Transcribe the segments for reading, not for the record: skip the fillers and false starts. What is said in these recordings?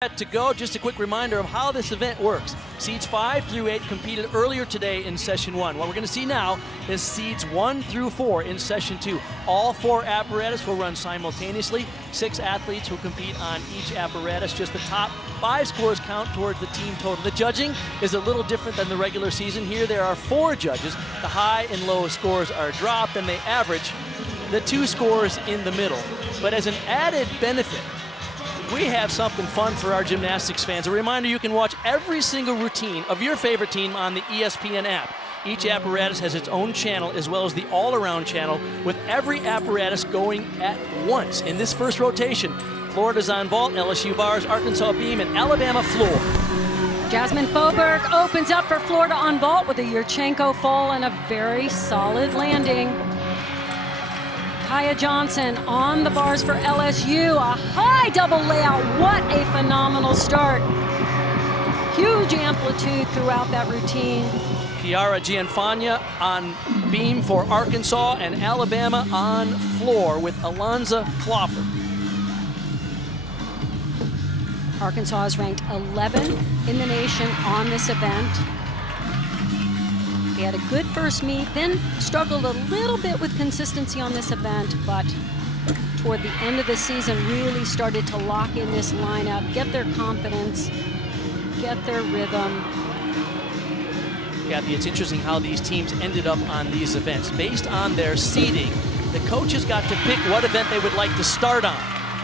To go, just a quick reminder of how this event works. Seeds 5 through 8 competed earlier today in session 1. What we're going to see now is seeds 1 through 4 in session 2. All 4 apparatus will run simultaneously. 6 athletes will compete on each apparatus. Just the top 5 scores count towards the team total. The judging is a little different than the regular season. Here there are 4 judges. The high and low scores are dropped and they average the 2 scores in the middle. But as an added benefit, we have something fun for our gymnastics fans. A reminder, you can watch every single routine of your favorite team on the ESPN app. Each apparatus has its own channel as well as the all-around channel, with every apparatus going at once. In this first rotation, Florida's on vault, LSU bars, Arkansas beam, and Alabama floor. Jasmine Faubourg opens up for Florida on vault with a Yurchenko fall and a very solid landing. Kaya Johnson on the bars for LSU, a high double layout. What a phenomenal start. Huge amplitude throughout that routine. Chiara Gianfagna on beam for Arkansas, and Alabama on floor with Alonza Cloffer. Arkansas is ranked 11 in the nation on this event. They had a good first meet, then struggled a little bit with consistency on this event, but toward the end of the season really started to lock in this lineup, get their confidence, get their rhythm. Kathy, it's interesting how these teams ended up on these events. Based on their seeding, the coaches got to pick what event they would like to start on.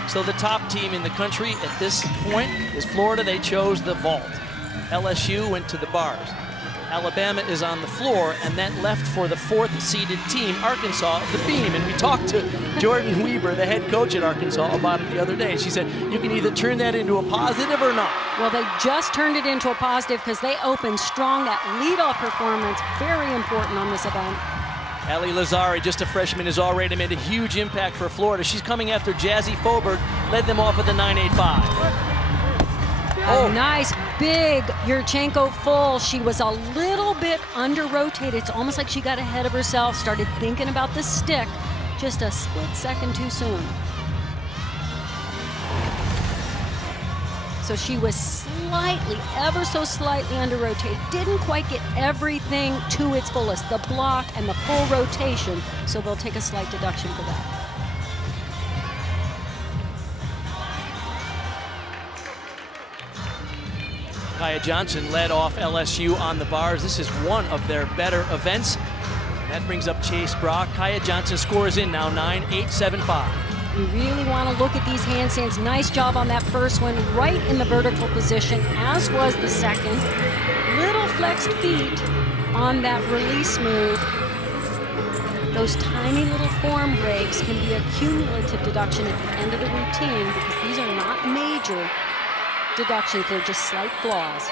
So the top team in the country at this point is Florida. They chose the vault. LSU went to the bars. Alabama is on the floor, and that left for the 4th seeded team, Arkansas, the beam. And we talked to Jordan Weber, the head coach at Arkansas, about it the other day. She said, you can either turn that into a positive or not. Well, they just turned it into a positive because they opened strong. That leadoff performance, very important on this event. Ali Lazari, just a freshman, has already made a huge impact for Florida. She's coming after Jazzy Faubourg, led them off with a 9.85. A nice big Yurchenko full. She was a little bit under-rotated. It's almost like she got ahead of herself, started thinking about the stick just a split second too soon. So she was slightly, ever so slightly under-rotated. Didn't quite get everything to its fullest, the block and the full rotation, so they'll take a slight deduction for that. Kaya Johnson led off LSU on the bars. This is one of their better events. That brings up Chase Brock. Kaya Johnson scores in now 9.875. You really want to look at these handstands. Nice job on that first one, right in the vertical position, as was the second. Little flexed feet on that release move. Those tiny little form breaks can be a cumulative deduction at the end of the routine because these are not major deductions, they're just slight flaws.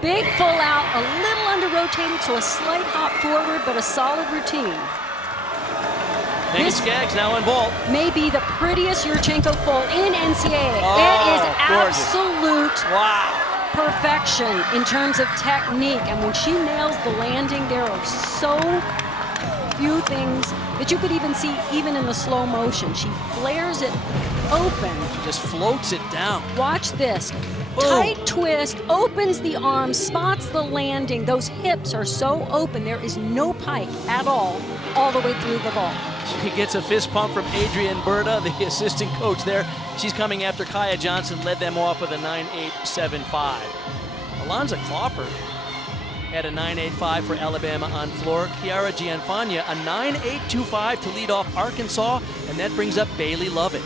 Big full out, a little under-rotated, so a slight hop forward, but a solid routine. Megan Skaggs now in vault. May be the prettiest Yurchenko full in NCAA. Oh, it is gorgeous. absolute perfection in terms of technique. And when she nails the landing, there are so few things that you could even see even in the slow motion. She flares it open. She just floats it down. Watch this. Boom. Tight twist, opens the arm, spots the landing. Those hips are so open. There is no pike at all the way through the vault. She gets a fist pump from Adrienne Berta, the assistant coach there. She's coming after Kaya Johnson, led them off with a 9.875. Alonza Cloffer had a 9.85 for Alabama on floor. Chiara Gianfagna, a 9.825 to lead off Arkansas, and that brings up Bailey Lovett.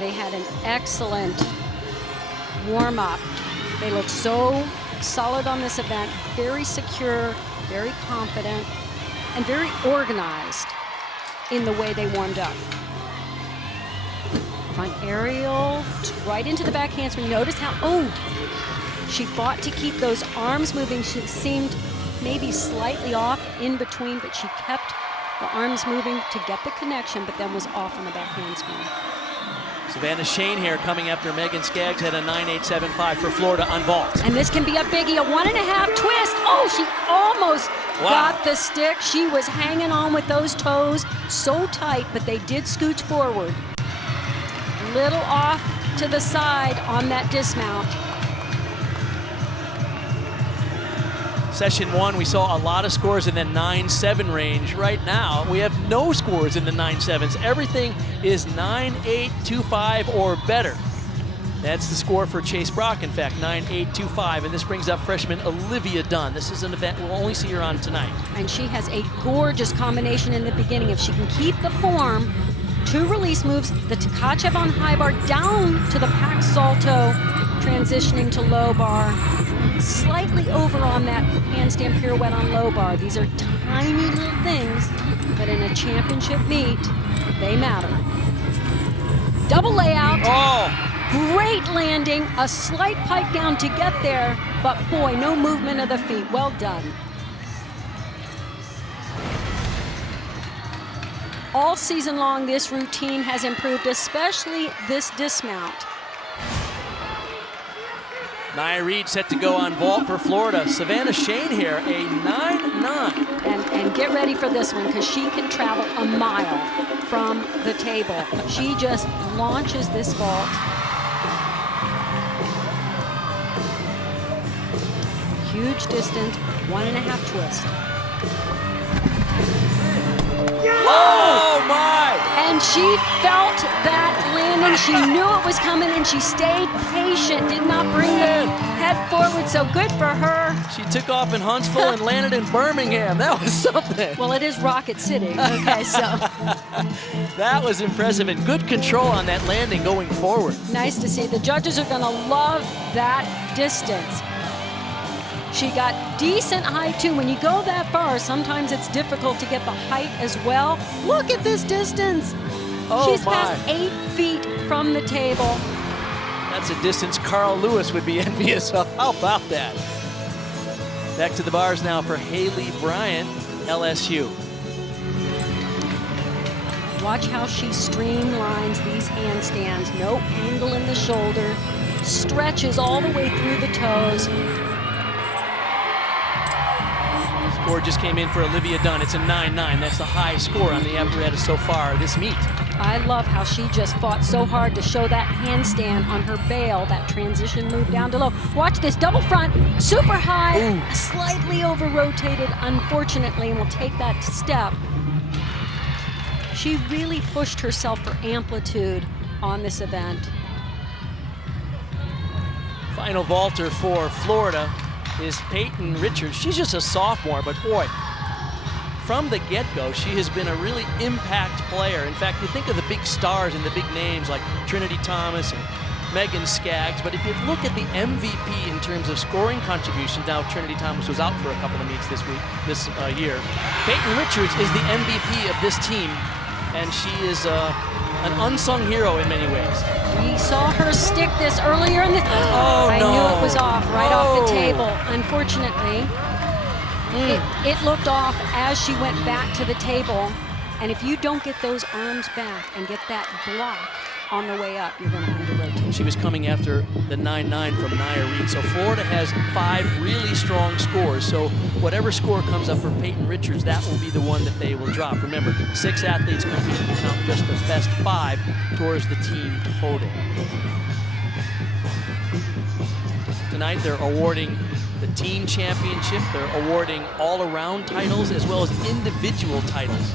They had an excellent warm-up. They looked so solid on this event, very secure, very confident, and very organized in the way they warmed up. Front aerial, right into the back handspring. Notice how, she fought to keep those arms moving. She seemed maybe slightly off in between, but she kept the arms moving to get the connection, but then was off on the back handspring. Savannah Shane here coming after Megan Skaggs, had a 9.875 for Florida on vault. And this can be a biggie, a 1.5 twist. Oh, she almost got the stick. She was hanging on with those toes so tight, but they did scooch forward. Little off to the side on that dismount. Session 1, we saw a lot of scores in the 9-7 range. Right now, we have no scores in the 9-7s. Everything is 9-8, 2-5 or better. That's the score for Chase Brock, in fact, 9-8, 2-5. And this brings up freshman Olivia Dunn. This is an event we'll only see her on tonight. And she has a gorgeous combination in the beginning. If she can keep the form, 2 release moves, the Tkachev on high bar down to the Pax Salto, transitioning to low bar. Slightly over on that handstand pirouette on low bar. These are tiny little things, but in a championship meet, they matter. Double layout. Oh! Great landing, a slight pike down to get there, but boy, no movement of the feet. Well done. All season long, this routine has improved, especially this dismount. Nia Reed set to go on vault for Florida. Savannah Shane here, a 9-9. And get ready for this one, because she can travel a mile from the table. She just launches this vault. Huge distance, 1.5 twist. Oh my! And she felt that landing. She knew it was coming, and she stayed patient, did not bring the head forward, so good for her. She took off in Huntsville and landed in Birmingham. That was something. Well, it is Rocket City, okay, so. That was impressive, and good control on that landing going forward. Nice to see. The judges are gonna love that distance. She got decent height too. When you go that far, sometimes it's difficult to get the height as well. Look at this distance. Oh, she's past 8 feet from the table. That's a distance Carl Lewis would be envious of. How about that? Back to the bars now for Haley Bryant, LSU. Watch how she streamlines these handstands. No angle in the shoulder. Stretches all the way through the toes. Score just came in for Olivia Dunn. It's a 9-9. That's the high score on the apparatus so far this meet. I love how she just fought so hard to show that handstand on her bail, that transition move down to low. Watch this double front, super high, Ooh. Slightly over-rotated, unfortunately, and will take that step. She really pushed herself for amplitude on this event. Final vaulter for Florida is Peyton Richards. She's just a sophomore, but boy, from the get-go, she has been a really impact player. In fact, you think of the big stars and the big names like Trinity Thomas and Megan Skaggs, but if you look at the MVP in terms of scoring contributions, now Trinity Thomas was out for a couple of meets this year. Peyton Richards is the MVP of this team, and she is an unsung hero in many ways. We saw her stick this earlier in the... Oh, I no. knew it was off, right off the table. Unfortunately, it looked off as she went back to the table. And if you don't get those arms back and get that block on the way up, you're going to under-rotate. She was coming after the 9-9 from Nia Reed. So Florida has 5 really strong scores. So whatever score comes up for Peyton Richards, that will be the one that they will drop. Remember, 6 athletes compete. You count just the best 5 towards the team total. Tonight they're awarding the team championship. They're awarding all-around titles as well as individual titles.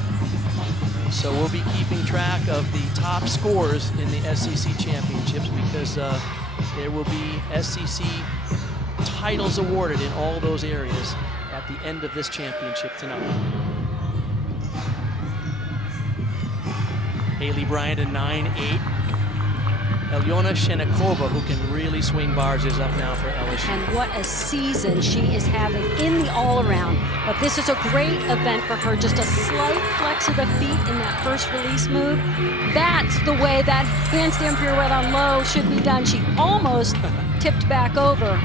So we'll be keeping track of the top scores in the SEC championships because there will be SEC titles awarded in all those areas at the end of this championship tonight. Haley Bryant, a 9-8. Elyona Shenikova, who can really swing bars, is up now for LSU. And what a season she is having in the all-around. But this is a great event for her. Just a slight flex of the feet in that first release move. That's the way that handstand pirouette on low should be done. She almost tipped back over.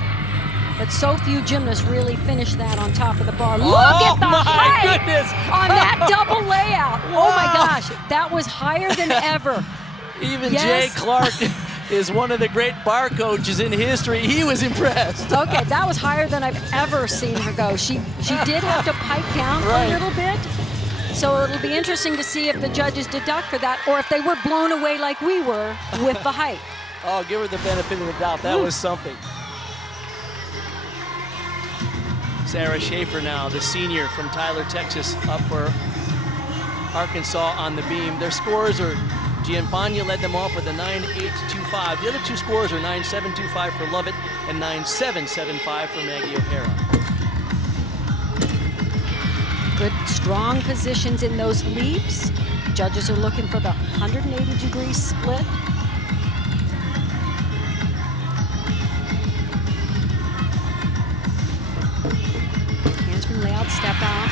But so few gymnasts really finish that on top of the bar. Look at the height on that double layout. Oh my gosh, that was higher than ever. Even Jay Clark is one of the great bar coaches in history. He was impressed. Okay, that was higher than I've ever seen her go. She did have to pipe down Right. a little bit. So it'll be interesting to see if the judges deduct for that or if they were blown away like we were with the height. Oh, give her the benefit of the doubt. That was something. Sarah Schaefer now, the senior from Tyler, Texas, up for Arkansas on the beam. Their scores are, Gianfagna led them off with a 9.825. The other two scores are 9.725 for Lovett and 9.775 for Maggie O'Hara. Good, strong positions in those leaps. Judges are looking for the 180-degree split. Handspring layout, step out.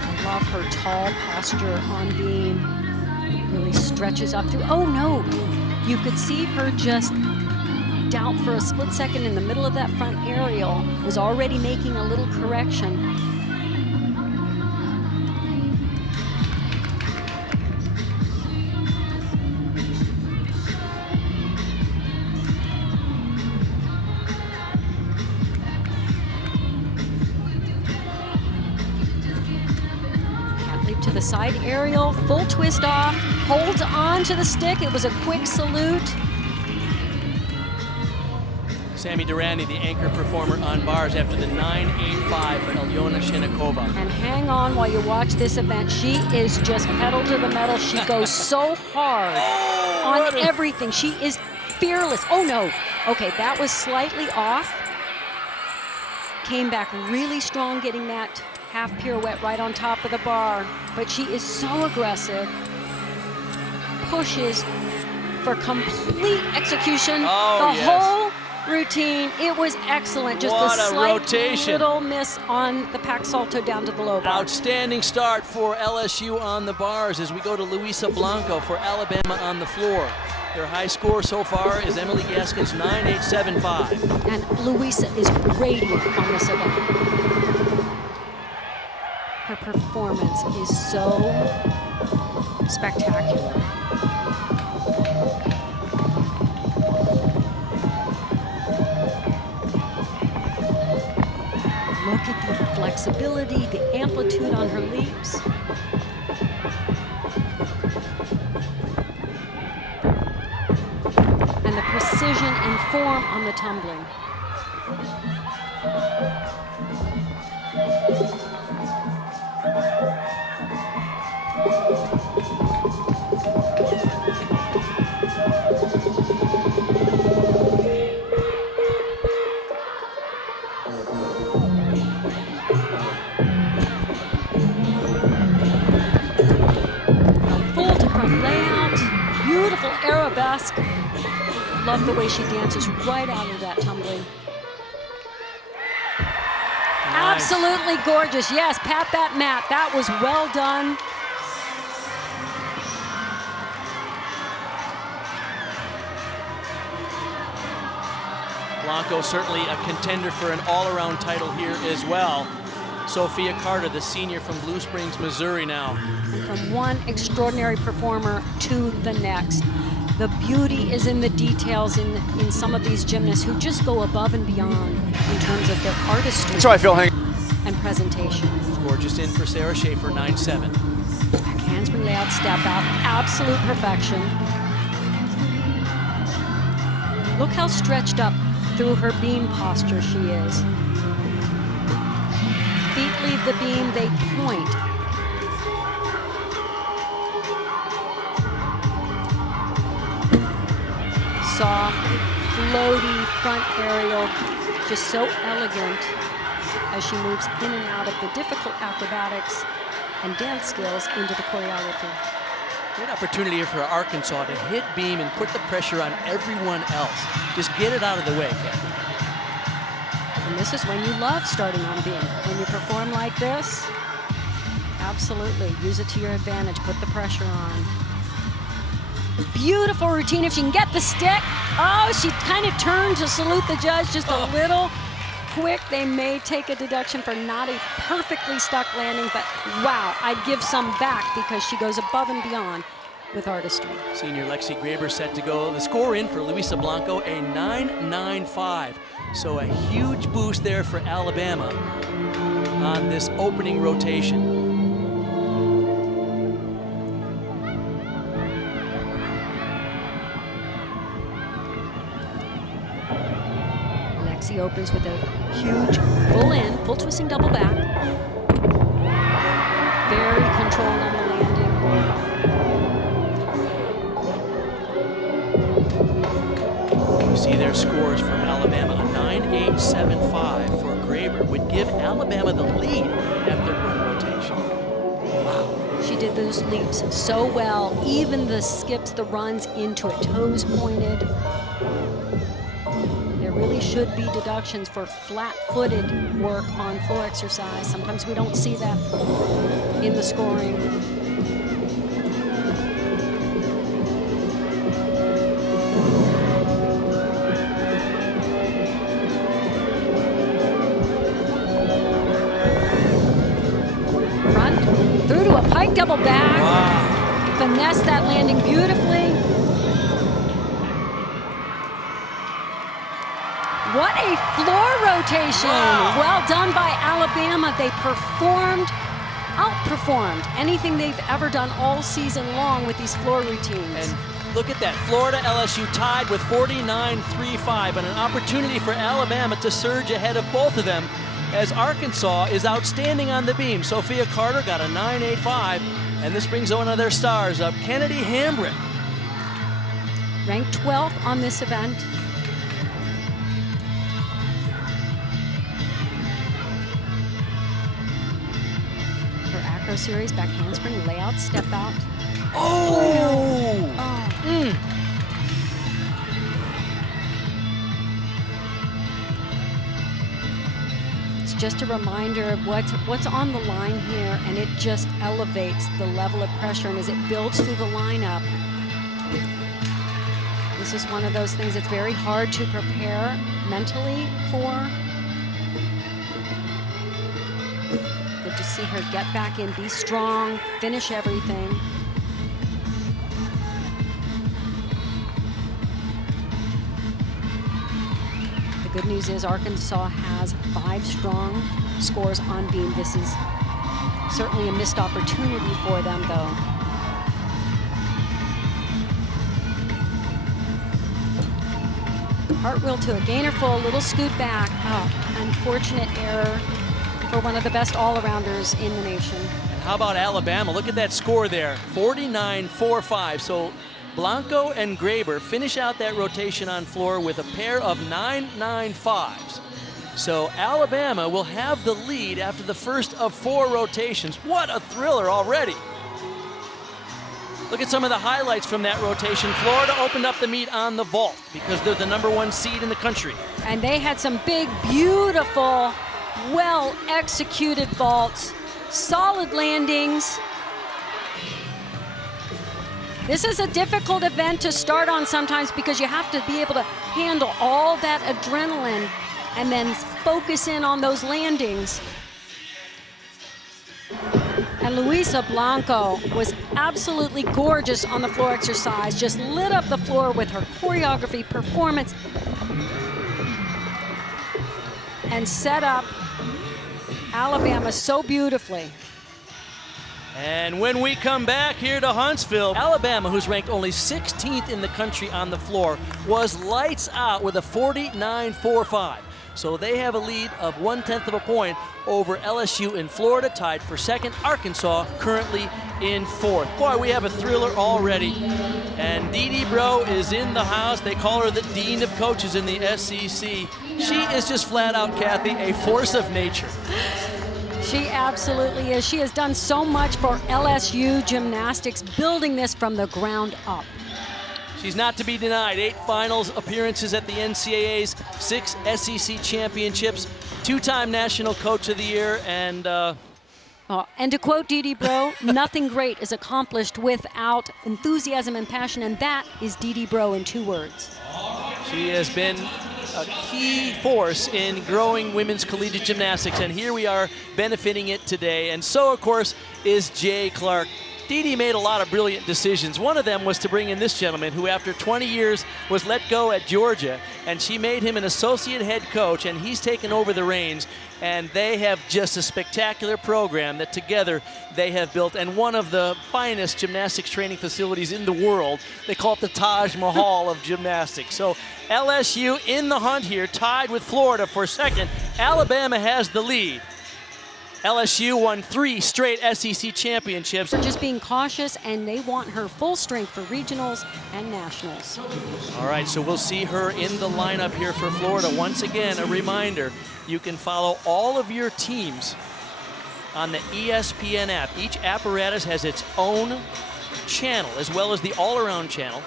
I love her tall posture on beam. Really stretches up through. Oh no! You could see her just doubt for a split second in the middle of that front aerial, was already making a little correction. Cat leap to the side aerial, full twist off, holds on to the stick. It was a quick salute. Sammy Durrani, the anchor performer on bars after the 9.85 for Alyona Shenikova. And hang on while you watch this event. She is just pedal to the metal. She goes so hard on everything. She is fearless. Oh no. Okay, that was slightly off. Came back really strong getting that half pirouette right on top of the bar. But she is so aggressive. Pushes for complete execution. Oh, the whole routine. It was excellent. Just What a a slight rotation. little miss on the pack salto down to the low bar. Outstanding start for LSU on the bars as we go to Luisa Blanco for Alabama on the floor. Their high score so far is Emily Gaskin's 9.875. And Luisa is radiant on this event. Her performance is so spectacular. Look at the flexibility, the amplitude on her leaps. And the precision and form on the tumbling. Beautiful arabesque. Love the way she dances right out of that tumbling. Nice. Absolutely gorgeous. Yes, pat that mat. That was well done. Blanco certainly a contender for an all-around title here as well. Sophia Carter, the senior from Blue Springs, Missouri now. And from one extraordinary performer to the next. The beauty is in the details in some of these gymnasts who just go above and beyond in terms of their artistry. That's how I feel hanging. And presentation. Gorgeous in for Sarah Schaefer, 9.7. Back handspring layout, step out, absolute perfection. Look how stretched up through her beam posture she is. Feet leave the beam, they point. Soft, floaty front aerial, just so elegant as she moves in and out of the difficult acrobatics and dance skills into the choreography. Great opportunity here for Arkansas to hit beam and put the pressure on everyone else. Just get it out of the way, Kathy. And this is when you love starting on beam. When you perform like this, absolutely, use it to your advantage, put the pressure on. Beautiful routine if she can get the stick. Oh, she kind of turned to salute the judge just a little quick, they may take a deduction for not a perfectly stuck landing, but wow, I'd give some back because she goes above and beyond with artistry. Senior Lexi Graber set to go. The score in for Luisa Blanco, a 9.95. So a huge boost there for Alabama on this opening rotation. Lexi opens with a huge full in, full twisting double back. Very controlled on the landing. You see their scores from Alabama, a 9.875 for Graber would give Alabama the lead after one rotation. Wow. She did those leaps so well, even the skips, the runs into it, toes pointed. There really should be deductions for flat-footed work on floor exercise. Sometimes we don't see that in the scoring. Front, through to a pike double back. Wow. Finesse that landing beautifully. What a floor rotation. Wow. Well done by Alabama. They outperformed anything they've ever done all season long with these floor routines. And look at that, Florida LSU tied with 49.35, and an opportunity for Alabama to surge ahead of both of them as Arkansas is outstanding on the beam. Sophia Carter got a 9.85, and this brings one of their stars up, Kennedy Hambrick. Ranked 12th on this event. Series, back handspring, layout, step out. Oh! It's just a reminder of what's on the line here, and it just elevates the level of pressure, and as it builds through the lineup, this is one of those things that's very hard to prepare mentally for. Good to see her get back in, be strong, finish everything. The good news is Arkansas has 5 strong scores on beam. This is certainly a missed opportunity for them, though. Cartwheel to a gainer full, little scoot back. Oh, unfortunate error for one of the best all-arounders in the nation. And how about Alabama? Look at that score there, 49.45. So Blanco and Graber finish out that rotation on floor with a pair of 9.95s. So Alabama will have the lead after the first of 4 rotations. What a thriller already. Look at some of the highlights from that rotation. Florida opened up the meet on the vault because they're the #1 seed in the country. And they had some big, beautiful, well-executed vaults, solid landings. This is a difficult event to start on sometimes because you have to be able to handle all that adrenaline and then focus in on those landings. And Luisa Blanco was absolutely gorgeous on the floor exercise, just lit up the floor with her choreography, performance, and set up Alabama so beautifully. And when we come back here to Huntsville, Alabama, who's ranked only 16th in the country on the floor, was lights out with a 49.45. So they have a lead of 1/10 of a point over LSU in Florida, tied for second. Arkansas currently in 4th. Boy, we have a thriller already. And Dee Bro is in the house. They call her the Dean of Coaches in the SEC. She is just flat out, Kathy, a force of nature. She absolutely is. She has done so much for LSU gymnastics, building this from the ground up. She's not to be denied. 8 finals appearances at the NCAAs, 6 SEC championships, 2-time National Coach of the Year, and and to quote Dee Bro, nothing great is accomplished without enthusiasm and passion, and that is Dee Bro in 2 words. she has been a key force in growing women's collegiate gymnastics, and here we are benefiting it today. And so, of course, is Jay Clark. Dee Dee made a lot of brilliant decisions. One of them was to bring in this gentleman who, after 20 years, was let go at Georgia, and she made him an associate head coach, and he's taken over the reins, and they have just a spectacular program that together they have built, and one of the finest gymnastics training facilities in the world. They call it the Taj Mahal of gymnastics. So LSU in the hunt here, tied with Florida for second. Alabama has the lead. LSU won 3 straight SEC championships. They're just being cautious, and they want her full strength for regionals and nationals. All right, so we'll see her in the lineup here for Florida. Once again, a reminder, you can follow all of your teams on the ESPN app. Each apparatus has its own channel, as well as the all-around channel,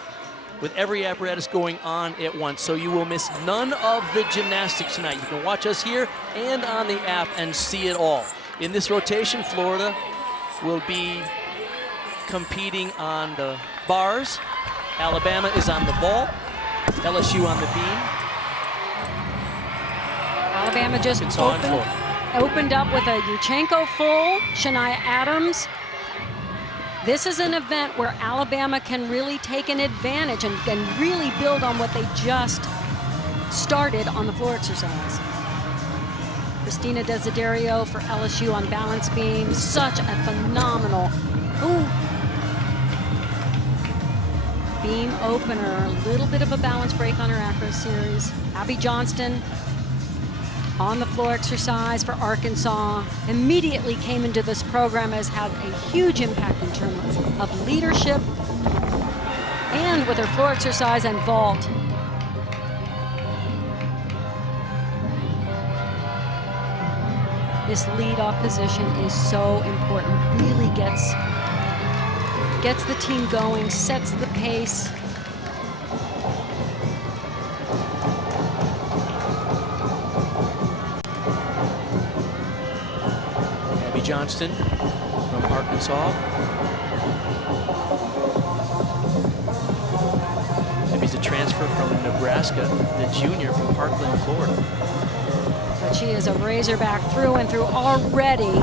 with every apparatus going on at once. So you will miss none of the gymnastics tonight. You can watch us here and on the app and see it all. In this rotation, Florida will be competing on the bars. Alabama is on the vault. LSU on the beam. Alabama just opened up with a Yurchenko full, Shania Adams. This is an event where Alabama can really take an advantage and really build on what they just started on the floor exercise. Christina Desiderio for LSU on balance beam. Such a phenomenal beam opener. A little bit of a balance break on her acro series. Abby Johnston on the floor exercise for Arkansas. Immediately came into this program, has had a huge impact in terms of leadership and with her floor exercise and vault. This lead-off position is so important. Really gets the team going, sets the pace. Abby Johnston from Arkansas. Abby's a transfer from Nebraska, the junior from Parkland, Florida. But she is a Razorback through and through already.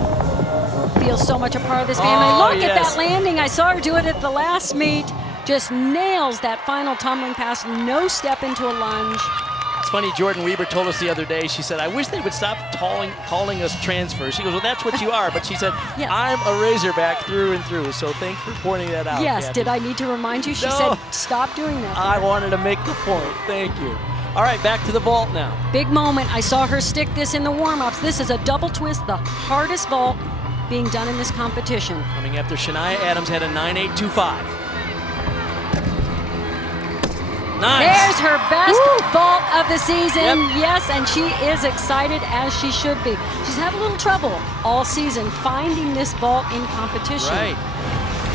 Feels so much a part of this family. Look at that landing. I saw her do it at the last meet. Just nails that final tumbling pass. No step into a lunge. It's funny, Jordan Weber told us the other day, she said, I wish they would stop calling us transfers. She goes, well, that's what you are. But she said, yes. I'm a Razorback through and through. So thanks for pointing that out. Yes, Kathy. Did I need to remind you? She said, stop doing that. I wanted to make the point. Thank you. All right, back to the vault now. Big moment. I saw her stick this in the warm-ups. This is a double twist, the hardest vault being done in this competition. Coming after Shania Adams had a 9.825. Nice. There's her best vault of the season. Yep. Yes, and she is excited as she should be. She's had a little trouble all season finding this vault in competition. Right.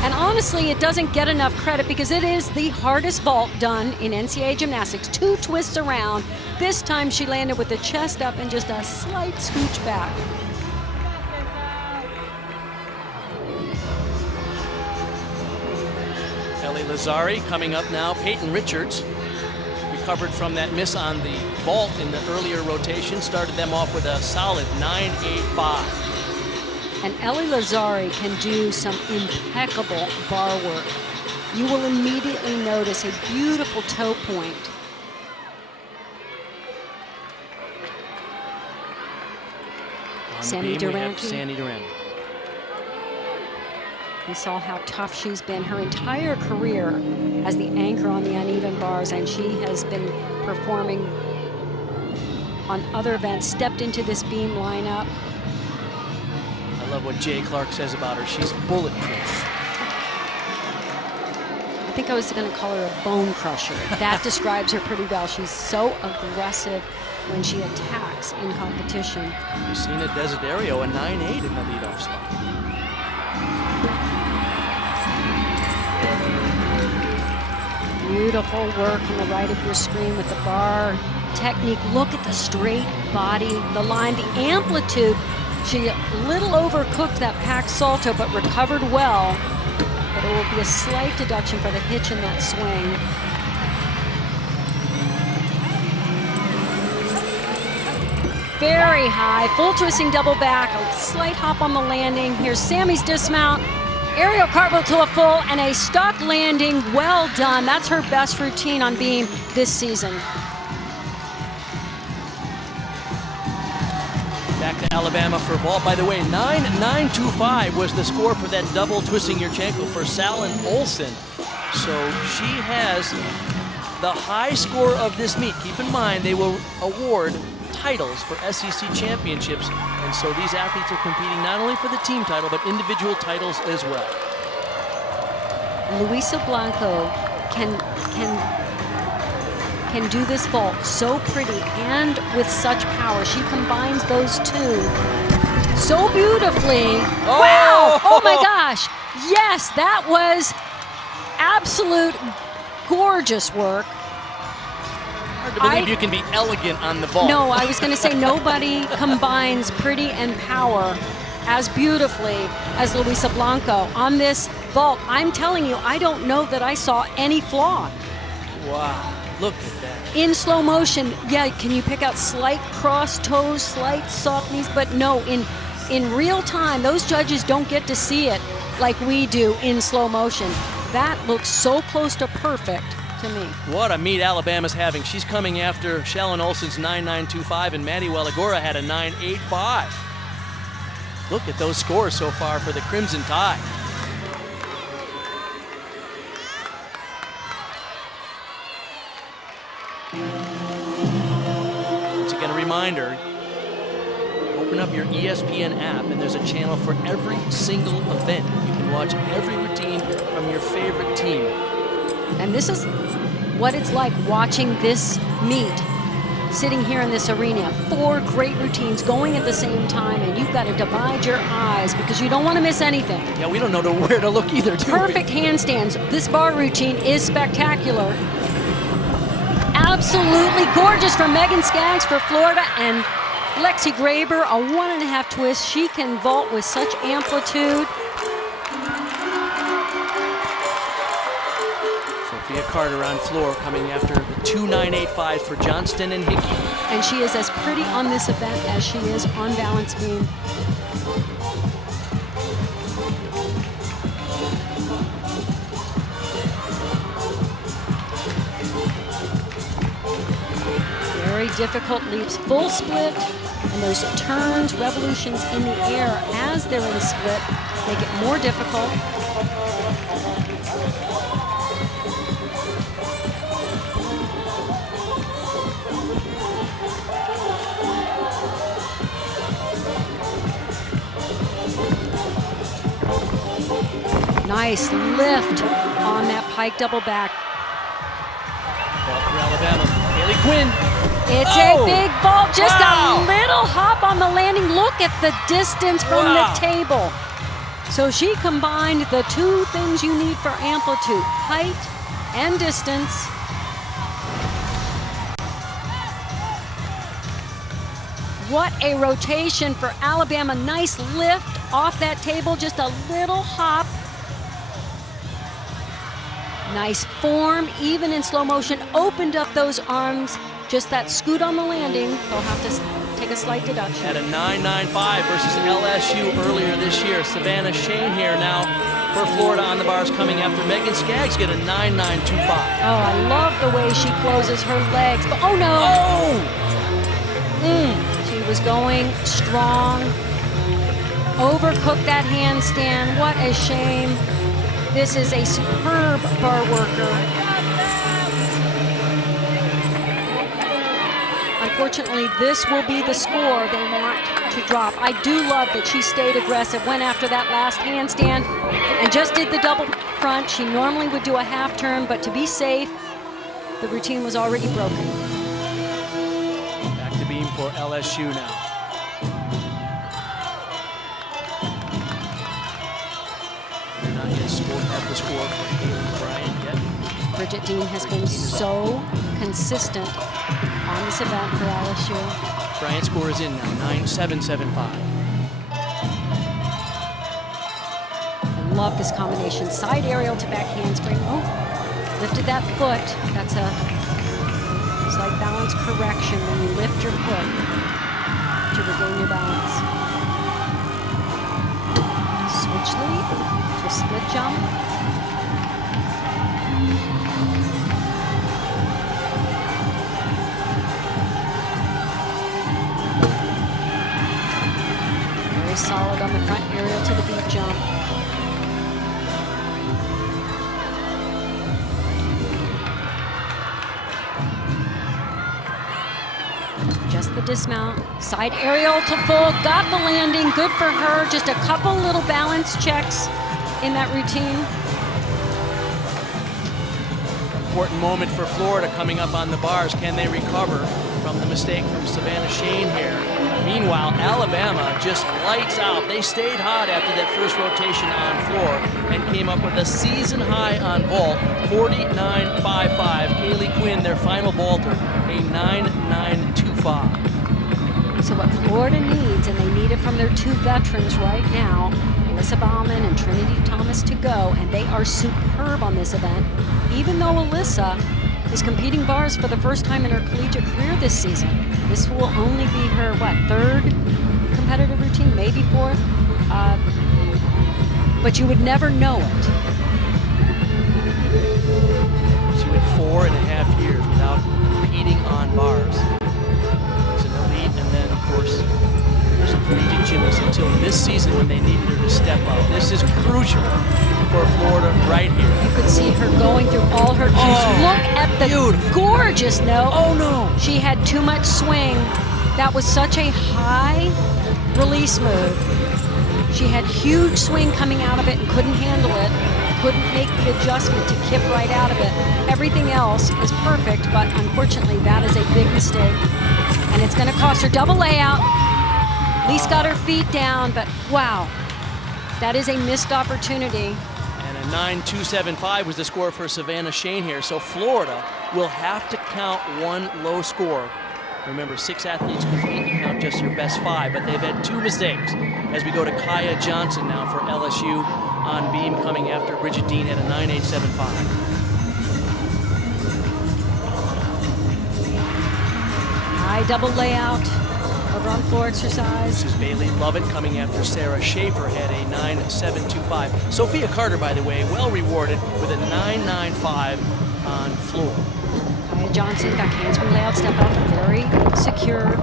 And honestly, it doesn't get enough credit because it is the hardest vault done in NCAA gymnastics. 2 twists around. This time she landed with the chest up and just a slight scooch back. Ellie Lazzari coming up now. Peyton Richards recovered from that miss on the vault in the earlier rotation. Started them off with a solid 9.85. And Ellie Lazzari can do some impeccable bar work. You will immediately notice a beautiful toe point. Sammy Durante. We saw how tough she's been her entire career as the anchor on the uneven bars, and she has been performing on other events, stepped into this beam lineup. I love what Jay Clark says about her. She's bulletproof. I think I was going to call her a bone crusher. That describes her pretty well. She's so aggressive when she attacks in competition. Christina Desiderio, a 9.8 in the leadoff spot. Beautiful work on the right of your screen with the bar technique. Look at the straight body, the line, the amplitude. She a little overcooked that pack salto, but recovered well. But it will be a slight deduction for the hitch in that swing. very high. Full twisting double back, a slight hop on the landing. Here's Sammy's dismount. Aerial cartwheel to a full and a stuck landing. Well done. That's her best routine on beam this season. Back to Alabama for vault. By the way, 9.925 was the score for that double twisting Yurchenko for Salen Olsen. So she has the high score of this meet. Keep in mind, they will award titles for SEC championships. And so these athletes are competing not only for the team title, but individual titles as well. Luisa Blanco can do this vault so pretty and with such power. She combines those two so beautifully. Oh! Wow! Oh my gosh! Yes, that was absolute gorgeous work. Hard to believe you can be elegant on the vault. No, I was going to say nobody combines pretty and power as beautifully as Luisa Blanco on this vault. I'm telling you, I don't know that I saw any flaw. Wow, look at that. In slow motion, yeah, can you pick out slight cross toes, slight soft knees? But no, in real time, those judges don't get to see it like we do in slow motion. That looks so close to perfect to me. What a meet Alabama's having. She's coming after Shalyn Olsen's 9.925, and Maddie Welligora had a 9.85. Look at those scores so far for the Crimson Tide. Once again, a reminder, open up your ESPN app and there's a channel for every single event. You can watch every routine from your favorite team. And this is what it's like watching this meet, sitting here in this arena. 4 great routines going at the same time, and you've got to divide your eyes because you don't want to miss anything. Yeah, we don't know where to look either, do we? Perfect handstands. This bar routine is spectacular. Absolutely gorgeous from Megan Skaggs for Florida, and Lexi Graber, a 1.5 twist. She can vault with such amplitude. Sophia Carter on floor coming after the 2.985 for Johnston and Hickey. And she is as pretty on this event as she is on balance beam. Very difficult leaps, full split, and those turns, revolutions in the air as they're in split make it more difficult. Nice lift on that pike double back. Ball for Alabama. Haley Quinn. It's a big vault, just a little hop on the landing. Look at the distance from the table. So she combined the 2 things you need for amplitude, height and distance. What a rotation for Alabama. Nice lift off that table, just a little hop. Nice form, even in slow motion, opened up those arms. Just that scoot on the landing, they'll have to take a slight deduction. At a 9.95 versus LSU earlier this year. Savannah Shane here now for Florida on the bars, coming after Megan Skaggs get a 9.925. Oh, I love the way she closes her legs, but oh no! She was going strong. Overcooked that handstand, what a shame. This is a superb bar worker. Unfortunately, this will be the score they want to drop. I do love that she stayed aggressive, went after that last handstand, and just did the double front. She normally would do a half turn, but to be safe, the routine was already broken. Back to beam for LSU now. At the score for Haley Bryant yet. Bridget Dean has been so consistent on this event for LSU. Bryant's score is in now, 9.775. I love this combination. Side aerial to back handspring. Oh, lifted that foot. That's a slight balance correction when you lift your foot. to regain your balance. Switch lead to split jump. Very solid on the front aerial to the beat jump. Just the dismount, side aerial to full, got the landing, good for her. Just a couple little balance checks in that routine. Important moment for Florida coming up on the bars. Can they recover from the mistake from Savannah Shane here? Meanwhile, Alabama just lights out. They stayed hot after that first rotation on floor and came up with a season high on vault, 49.55. Kaylee Quinn, their final vaulter, a 9.925. So what Florida needs, and they need it from their two veterans right now, Alyssa Bauman and Trinity Thomas to go, and they are superb on this event. Even though Alyssa is competing bars for the first time in her collegiate career this season, this will only be her, what, third competitive routine, maybe fourth? But you would never know it. She went 4.5 years without competing on bars. As an elite, and then, of course, as a collegiate gymnast until this season when they needed her to step up. This is crucial for Florida right here. You could see her going through all her cues. Look at the gorgeous note. Oh no! She had too much swing. That was such a high release move. She had huge swing coming out of it and couldn't handle it. Couldn't make the adjustment to kip right out of it. Everything else is perfect, but unfortunately that is a big mistake. And it's gonna cost her double layout. At least got her feet down, but wow. That is a missed opportunity. And a 9.275 was the score for Savannah Shane here. So Florida will have to count one low score. Remember, 6 athletes compete, you count just your best 5, but they've had 2 mistakes. As we go to Kaya Johnson now for LSU on beam, coming after Bridget Dean at a 9.875. High double layout over on floor exercise. This is Bailey Lovett coming after Sarah Schaefer had a 9.725. Sophia Carter, by the way, well rewarded with a 9.95 on floor. Kaya Johnson got handspring layout step up, very secure,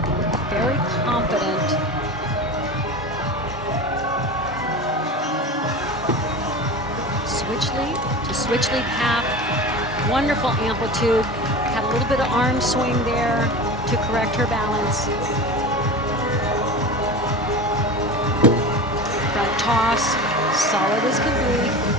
very confident. Switch lead to switch lead half. Wonderful amplitude. Had a little bit of arm swing there to correct her balance. Front toss, solid as can be.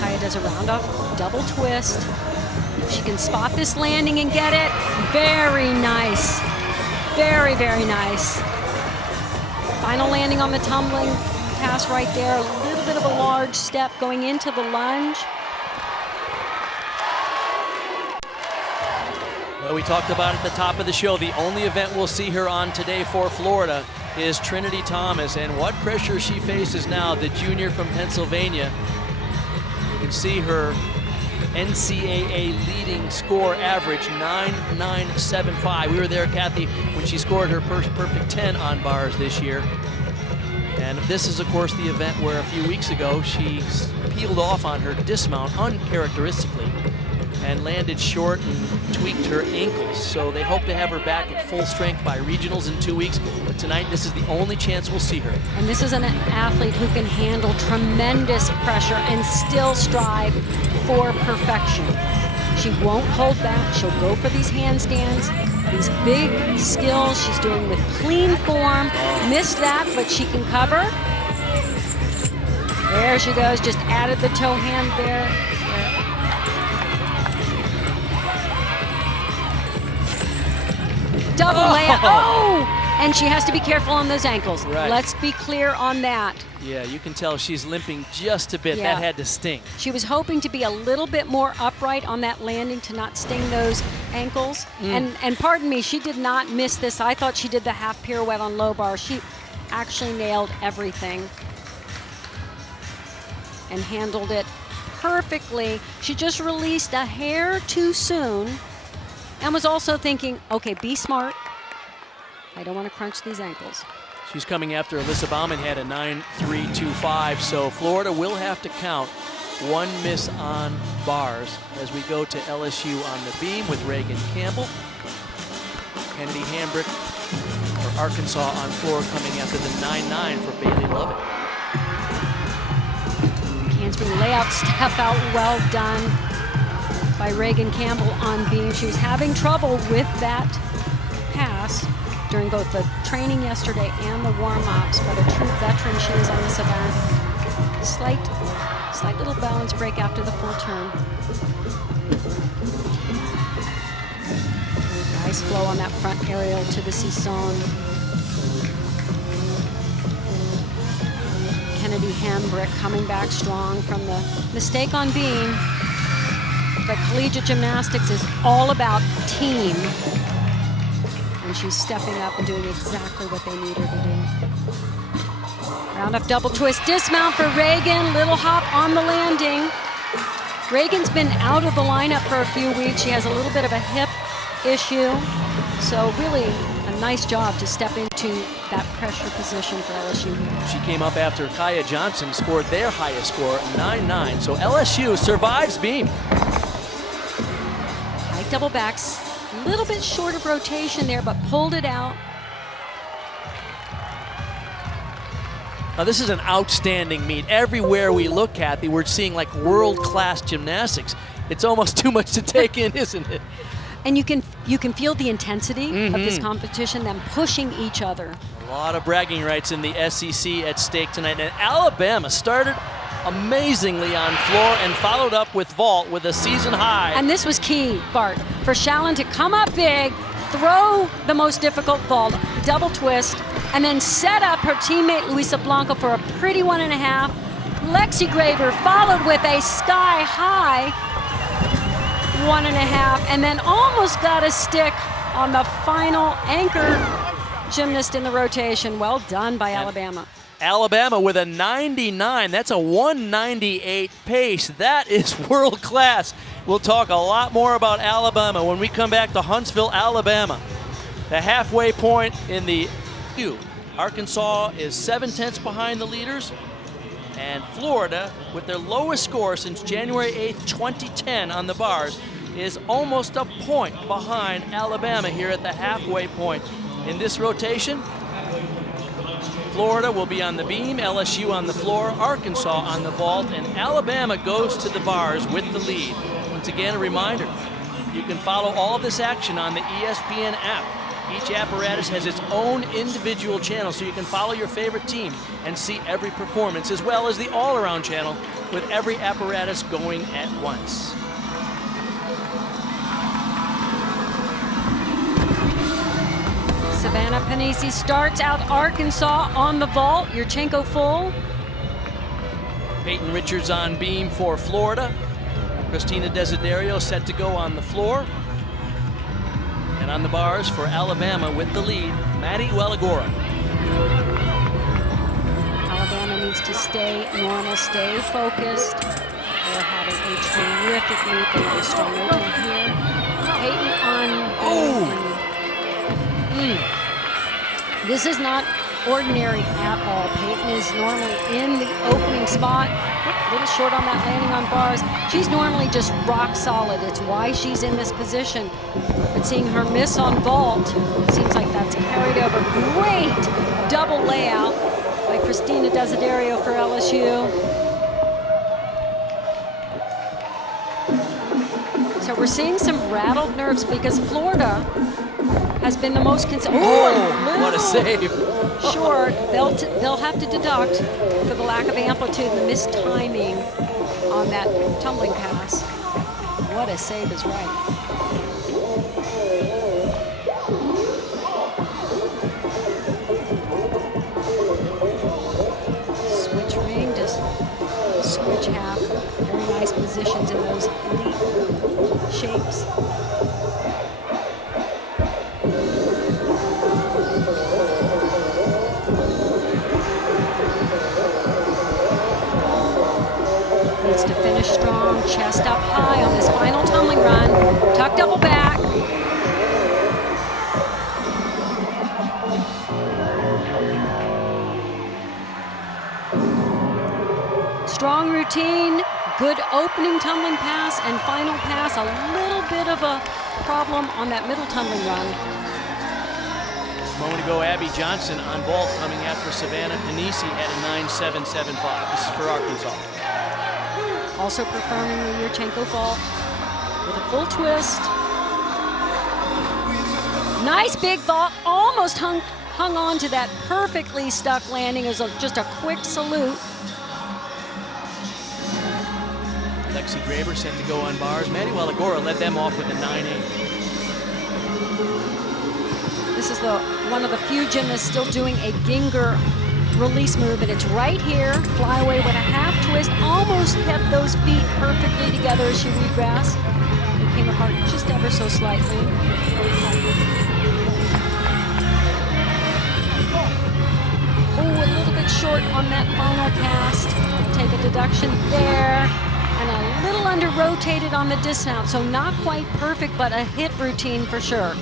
Kaya does a round off double twist. She can spot this landing and get it. Very nice. Very, very nice. Final landing on the tumbling pass right there. A little bit of a large step going into the lunge. Well, we talked about at the top of the show, the only event we'll see her on today for Florida is Trinity Thomas, and what pressure she faces now, the junior from Pennsylvania. You can see her NCAA leading score average, 9.975. We were there, Kathy, when she scored her first perfect 10 on bars this year. And this is, of course, the event where a few weeks ago she peeled off on her dismount uncharacteristically and landed short and tweaked her ankles. So they hope to have her back at full strength by regionals in 2 weeks. But tonight, this is the only chance we'll see her. And this is an athlete who can handle tremendous pressure and still strive for perfection. She won't hold back. She'll go for these handstands, these big skills she's doing with clean form. Missed that, but she can cover. There she goes, just added the toe hand there. Double layout. Oh! And she has to be careful on those ankles. Right. Let's be clear on that. Yeah, you can tell she's limping just a bit. Yeah. That had to sting. She was hoping to be a little bit more upright on that landing to not sting those ankles. And pardon me, she did not miss this. I thought she did the half pirouette on low bar. She actually nailed everything and handled it perfectly. She just released a hair too soon and was also thinking, okay, be smart. I don't want to crunch these ankles. She's coming after Alyssa Baumann, had a 9.325, so Florida will have to count one miss on bars as we go to LSU on the beam with Reagan Campbell. Kennedy Hambrick for Arkansas on floor coming after the 9.9 for Bailey Lovett. Handspring layout, step out, well done by Reagan Campbell on beam. She was having trouble with that pass during both the training yesterday and the warm-ups, but a true veteran she is on this event. Slight little balance break after the full turn. Nice flow on that front aerial to the Sisson. Kennedy Hambrick coming back strong from the mistake on beam. But collegiate gymnastics is all about team. And she's stepping up and doing exactly what they need her to do. Round up double twist, dismount for Reagan, little hop on the landing. Reagan's been out of the lineup for a few weeks. She has a little bit of a hip issue. So really a nice job to step into that pressure position for LSU here. She came up after Kaya Johnson scored their highest score, 9.9. So LSU survives beam. High double backs. A little bit short of rotation there, but pulled it out. Now this is an outstanding meet. Everywhere we look, Kathy, we're seeing like world-class gymnastics. It's almost too much to take in, isn't it? And you can feel the intensity of this competition, them pushing each other. A lot of bragging rights in the SEC at stake tonight. And Alabama started amazingly on floor and followed up with vault with a season high. And this was key, Bart, for Shallon to come up big, throw the most difficult vault, double twist, and then set up her teammate Luisa Blanco for a pretty 1.5. Lexi Graver followed with a sky-high 1.5, and then almost got a stick on the final anchor gymnast in the rotation. Well done by Alabama. Alabama with a 99. That's a 198 pace. That is world class. We'll talk a lot more about Alabama when we come back to Huntsville, Alabama. The halfway point in the U. Arkansas is 7/10 behind the leaders. And Florida, with their lowest score since January 8th, 2010 on the bars, is almost a point behind Alabama here at the halfway point. In this rotation, Florida will be on the beam, LSU on the floor, Arkansas on the vault, and Alabama goes to the bars with the lead. Once again, a reminder, you can follow all this action on the ESPN app. Each apparatus has its own individual channel, so you can follow your favorite team and see every performance, as well as the all-around channel with every apparatus going at once. Savannah Panisi starts out Arkansas on the vault. Yurchenko full. Peyton Richards on beam for Florida. Christina Desiderio set to go on the floor. And on the bars for Alabama with the lead, Maddie Wellagora. Alabama needs to stay normal, stay focused. They're having a terrific meet. They got a strong opening here. Peyton on. This is not ordinary at all. Peyton is normally in the opening spot. A little short on that landing on bars. She's normally just rock solid. It's why she's in this position. But seeing her miss on vault, seems like that's carried over. Great double layout by Christina Desiderio for LSU. So we're seeing some rattled nerves because Florida has been the most consistent. What a save. Short. They'll have to deduct for the lack of amplitude and the missed timing on that tumbling pass. What a save is right. switch half. Very nice positions in those leap shapes. Needs to finish strong, chest up high on this final tumbling run. Tuck double back. Strong routine, good opening tumbling pass and final pass. A little bit of a problem on that middle tumbling run. A moment ago, Abby Johnson on vault coming after Savannah Panisi had a 9.775. This is for Arkansas. Also performing the Yurchenko vault with a full twist. Nice big vault, almost hung on to that perfectly stuck landing. It was just a quick salute. Lexi Graber set to go on bars. Manuel Agora led them off with a 9.8. This is one of the few gymnasts still doing a Ginger release move, and it's right here. Fly away with a half twist. Almost kept those feet perfectly together as she regressed. It came apart just ever so slightly. Oh, a little bit short on that final cast. Take a deduction there. And a little under-rotated on the dismount, so not quite perfect, but a hit routine for sure.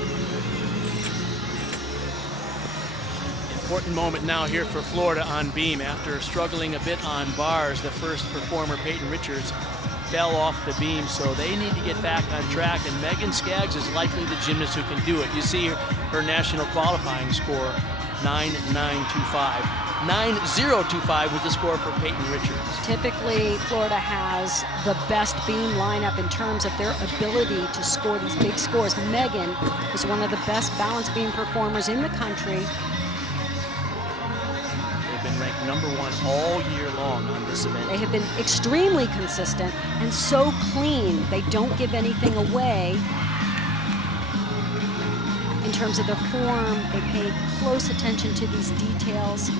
Important moment now here for Florida on beam. After struggling a bit on bars, the first performer, Peyton Richards, fell off the beam, so they need to get back on track, and Megan Skaggs is likely the gymnast who can do it. You see her national qualifying score, 9.925. 9.025 was the score for Peyton Richards. Typically, Florida has the best beam lineup in terms of their ability to score these big scores. Megan is one of the best balance beam performers in the country. They've been ranked #1 all year long on this event. They have been extremely consistent and so clean. They don't give anything away. In terms of their form, they pay close attention to these details.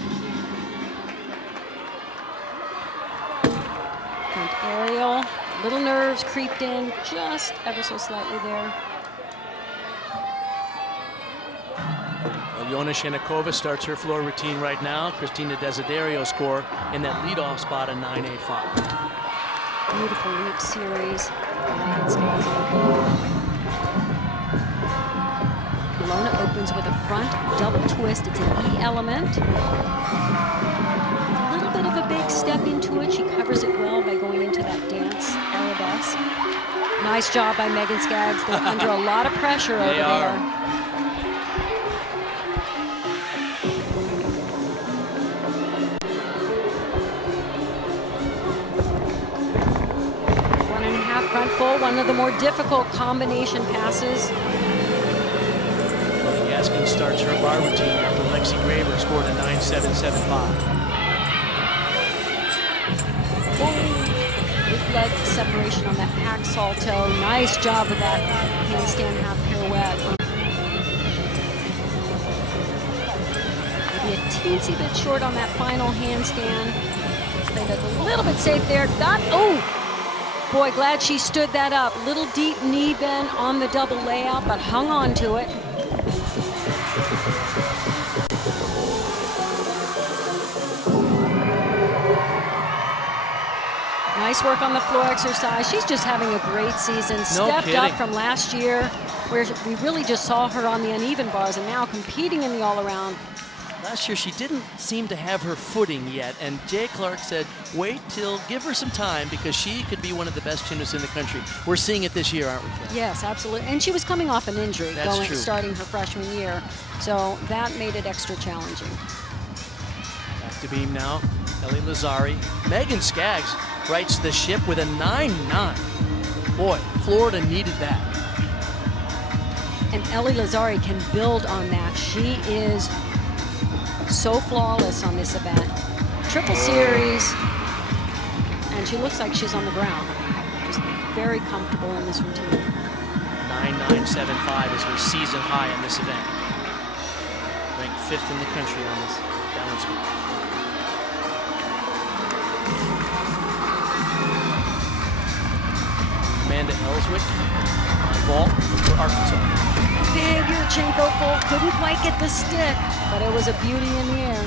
Front aerial, little nerves creeped in just ever so slightly there. Alyona Shenikova starts her floor routine right now. Christina Desiderio score in that leadoff spot, a 9.85. Beautiful leap series. Alyona opens with a front double twist. It's an E element. A little bit of a big step into it. She covers it well by going into that dance arabesque. Nice job by Megan Skaggs. They're under a lot of pressure over there. Front full, one of the more difficult combination passes. Chloe Gaskin starts her bar routine after Lexi Graber scored a 9.775. Big leg separation on that pack salto. Nice job with that handstand half pirouette. Maybe a teensy bit short on that final handstand. Played it a little bit safe there. Boy, glad she stood that up. Little deep knee bend on the double layout, but hung on to it. Nice work on the floor exercise. She's just having a great season. Stepped up from last year, where we really just saw her on the uneven bars, and now competing in the all-around. Last year, she didn't seem to have her footing yet, and Jay Clark said, give her some time, because she could be one of the best gymnasts in the country. We're seeing it this year, aren't we, Jay? Yes, absolutely. And she was coming off an injury starting her freshman year, so that made it extra challenging. Back to beam now, Ellie Lazzari. Megan Skaggs rights the ship with a 9.9. Boy, Florida needed that. And Ellie Lazzari can build on that. She is so flawless on this event. Triple series, and she looks like she's on the ground. Just very comfortable in this routine. 9.975 is her season high in this event. Ranked 5th in the country on this balance beam. Switch on vault for Arkansas. Big Yurchenko full, couldn't quite get the stick, but it was a beauty in the air.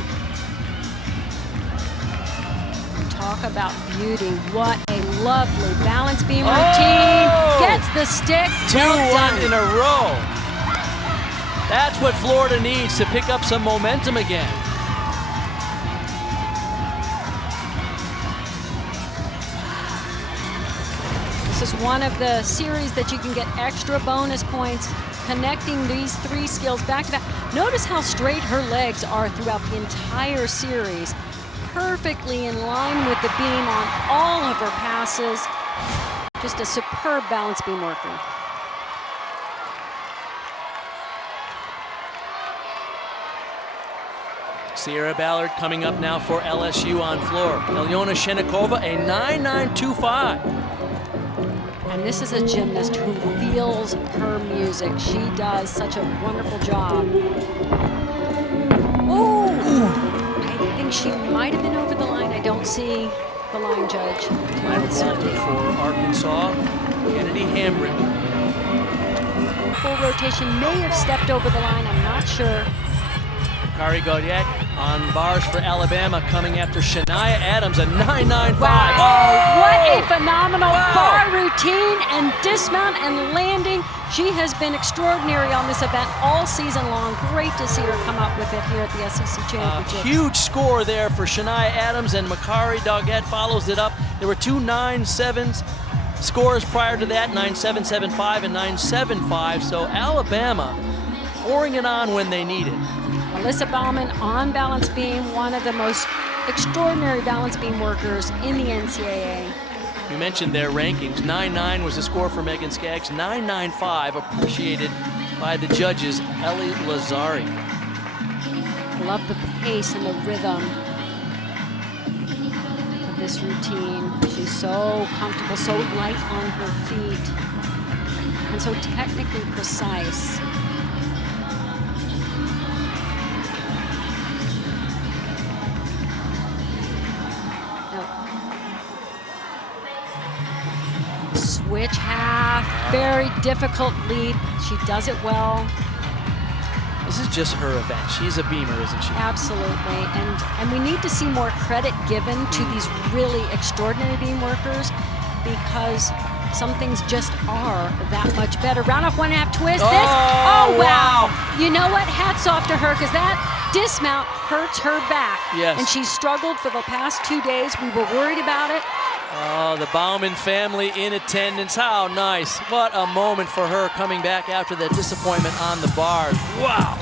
Talk about beauty. What a lovely balance beam routine. Gets the stick. 2-1 in a row. That's what Florida needs to pick up some momentum again. This is one of the series that you can get extra bonus points connecting these three skills back to back. Notice how straight her legs are throughout the entire series. Perfectly in line with the beam on all of her passes. Just a superb balance beam worker. Sierra Ballard coming up now for LSU on floor. Alyona Shenikova, a 9.925. And this is a gymnast who feels her music. She does such a wonderful job. Oh! I think she might have been over the line. I don't see the line judge. Line for Arkansas, Kennedy Hambrick. Full rotation, may have stepped over the line, I'm not sure. Kari Gaudier on bars for Alabama, coming after Shania Adams, a 9.95. Wow, Oh! what a phenomenal bar routine and dismount and landing. She has been extraordinary on this event all season long. Great to see her come up with it here at the SEC Championship. Huge score there for Shania Adams, and Makari Doggett follows it up. There were two 9.7s scores prior to that, 9.775 and 9.75. So Alabama pouring it on when they need it. Alyssa Bauman on balance beam, one of the most extraordinary balance beam workers in the NCAA. You mentioned their rankings. 9.9 was the score for Megan Skaggs. 9.95 appreciated by the judges, Ellie Lazari. Love the pace and the rhythm of this routine. She's so comfortable, so light on her feet, and so technically precise. Switch half, very difficult leap. She does it well. This is just her event. She's a beamer, isn't she? Absolutely, and we need to see more credit given to these really extraordinary beam workers, because some things just are that much better. Round off 1.5 twist. Oh, wow. You know what? Hats off to her, because that dismount hurts her back. Yes. And she's struggled for the past 2 days. We were worried about it. Oh, the Bauman family in attendance. How nice. What a moment for her coming back after that disappointment on the bars. Wow.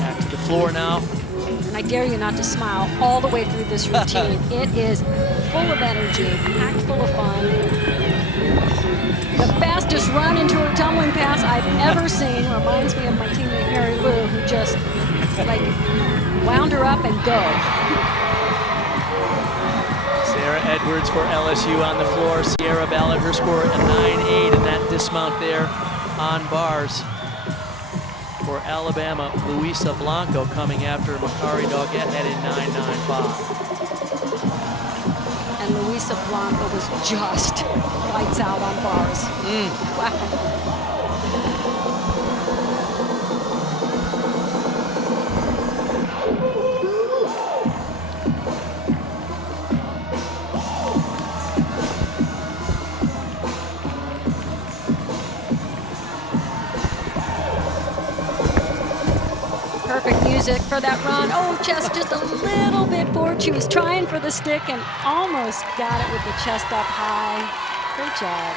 Back to the floor now. And I dare you not to smile all the way through this routine. It is full of energy, packed full of fun. The fastest run into her tumbling pass I've ever seen. Reminds me of my teammate Mary Lou, who just like wound her up and go. Sarah Edwards for LSU on the floor. Sierra Ballard, her score at 9.8 in that dismount there on bars. For Alabama, Luisa Blanco coming after Makari Doggett at a 9.95. And Luisa Blanco was just lights out on bars. Wow. Perfect music for that run. Oh, chest just a little bit forward. She was trying for the stick and almost got it with the chest up high. Great job.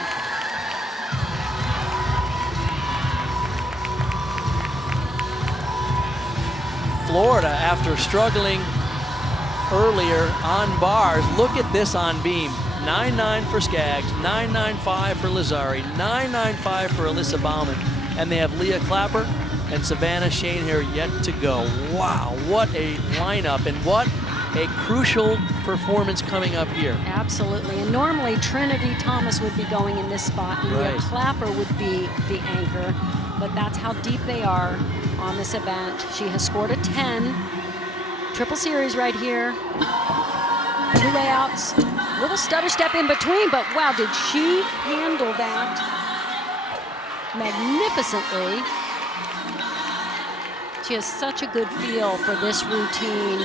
Florida, after struggling earlier on bars, look at this on beam. 9.9 for Skaggs, 9.95 for Lazari, 9.95 for Alyssa Bauman. And they have Leah Clapper and Savannah Shane here yet to go. Wow, what a lineup, and what a crucial performance coming up here. Absolutely, and normally Trinity Thomas would be going in this spot, and Leah Clapper would be the anchor, but that's how deep they are on this event. She has scored a 10, triple series right here. 2 layouts, little stutter step in between, but wow, did she handle that magnificently. She has such a good feel for this routine.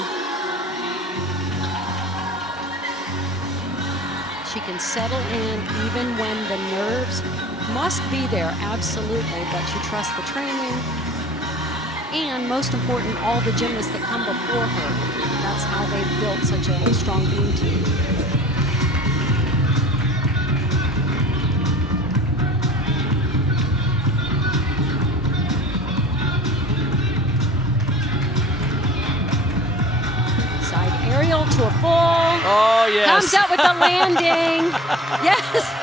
She can settle in even when the nerves must be there, absolutely, but she trusts the training. And most important, all the gymnasts that come before her. That's how they've built such a strong beam team. Side aerial to a full. Oh, yes. Comes out with the landing. Yes.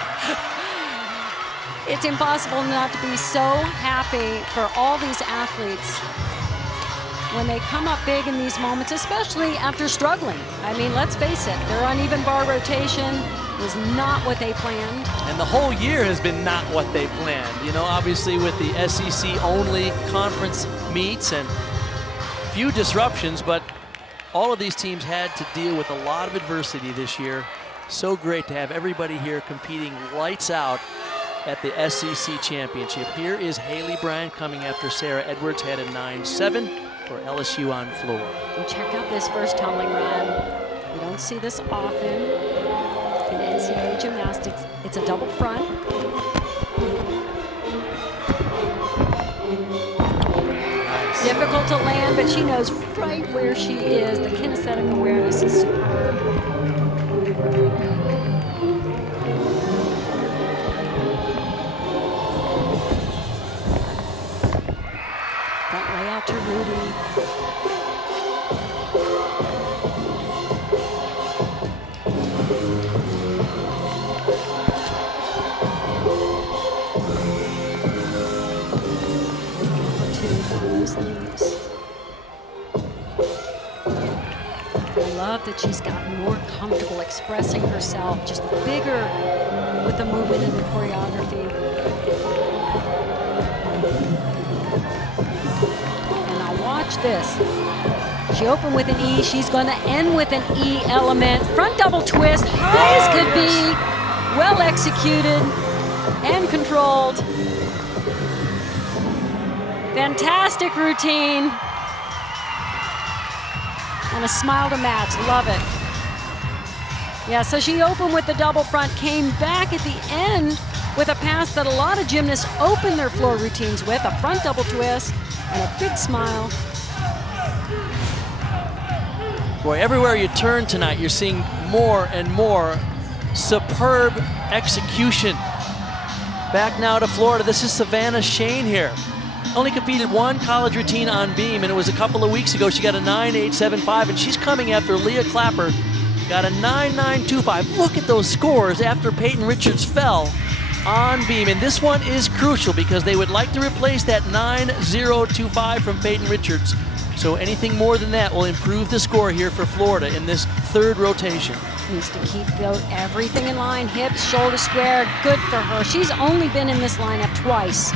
It's impossible not to be so happy for all these athletes when they come up big in these moments, especially after struggling. I mean, let's face it, their uneven bar rotation was not what they planned. And the whole year has been not what they planned. You know, obviously with the SEC-only conference meets and few disruptions, but all of these teams had to deal with a lot of adversity this year. So great to have everybody here competing lights out at the SEC Championship. Here is Haley Bryant coming after Sarah Edwards had a 9-7 for LSU on floor. And check out this first tumbling run. We don't see this often in NCAA gymnastics. It's a double front. Nice. Difficult to land, but she knows right where she is. The kinesthetic awareness is superb. To Rudy. I love that she's gotten more comfortable expressing herself, just bigger with the movement and the choreography. Watch this. She opened with an E. She's going to end with an E element. Front double twist, high as could be. Well executed and controlled. Fantastic routine. And a smile to match. Love it. Yeah, so she opened with the double front, came back at the end with a pass that a lot of gymnasts open their floor routines with, a front double twist and a big smile. Boy, everywhere you turn tonight, you're seeing more and more superb execution. Back now to Florida. This is Savannah Shane here. Only competed one college routine on beam, and it was a couple of weeks ago. She got a 9.875, and she's coming after Leah Clapper. Got a 9.925. Look at those scores after Peyton Richards fell on beam, and this one is crucial because they would like to replace that 9.025 from Peyton Richards. So anything more than that will improve the score here for Florida in this third rotation. Needs to keep everything in line, hips, shoulder square, good for her. She's only been in this lineup twice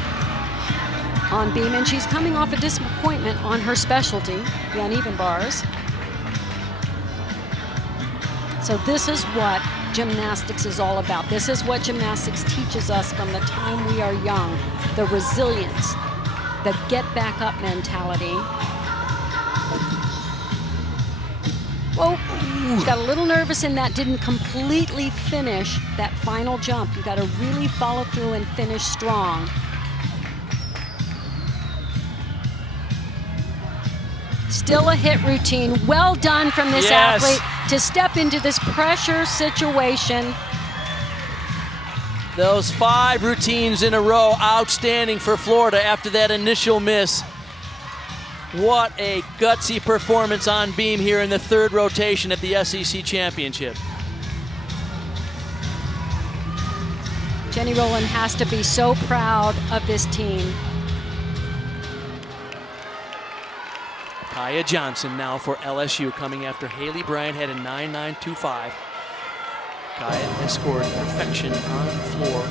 on beam, and she's coming off a disappointment on her specialty, the uneven bars. So this is what gymnastics is all about. This is what gymnastics teaches us from the time we are young. The resilience, the get back up mentality. Whoa, she got a little nervous in that, didn't completely finish that final jump. You got to really follow through and finish strong. Still a hit routine. Well done from this athlete to step into this pressure situation. Those 5 routines in a row, outstanding for Florida after that initial miss. What a gutsy performance on beam here in the third rotation at the SEC Championship. Jenny Rowland has to be so proud of this team. Kaya Johnson now for LSU coming after Haley Bryant had a 9.925. Kaya has scored perfection on the floor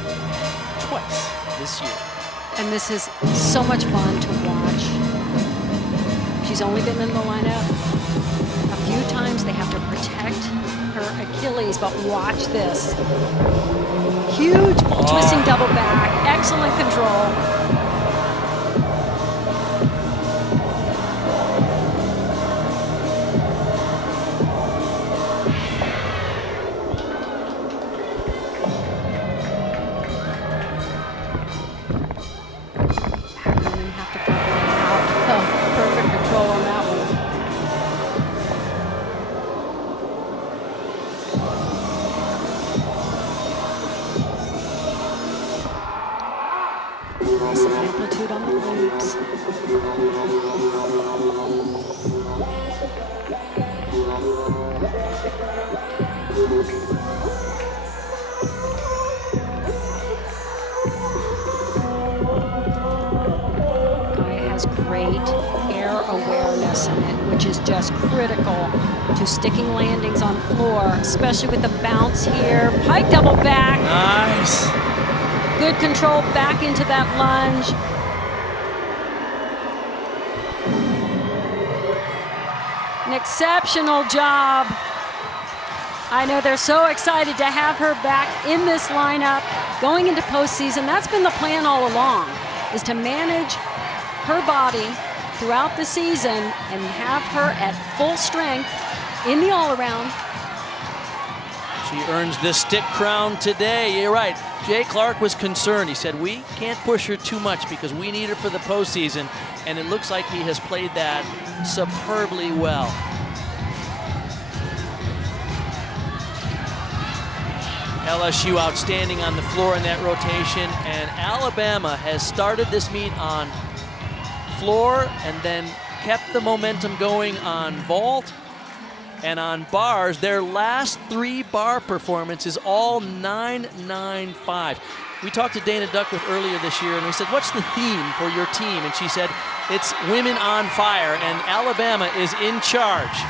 twice this year. And this is so much fun to watch. She's only been in the lineup a few times moves. They have to protect her Achilles, but watch this. Huge full twisting double back, excellent control. Nice amplitude on the glutes. Guy has great air awareness in it, which is just critical to sticking landings on floor, especially with the bounce here. Pike double back. Nice. Good control back into that lunge. An exceptional job. I know they're so excited to have her back in this lineup going into postseason. That's been the plan all along, is to manage her body throughout the season and have her at full strength in the all-around. She earns this stick crown today. You're right. Jay Clark was concerned. He said, we can't push her too much because we need her for the postseason. And it looks like he has played that superbly well. LSU outstanding on the floor in that rotation. And Alabama has started this meet on floor and then kept the momentum going on vault and on bars. Their last 3 bar performances, all 9.95. We talked to Dana Duckworth earlier this year and we said, what's the theme for your team? And she said, it's women on fire, and Alabama is in charge.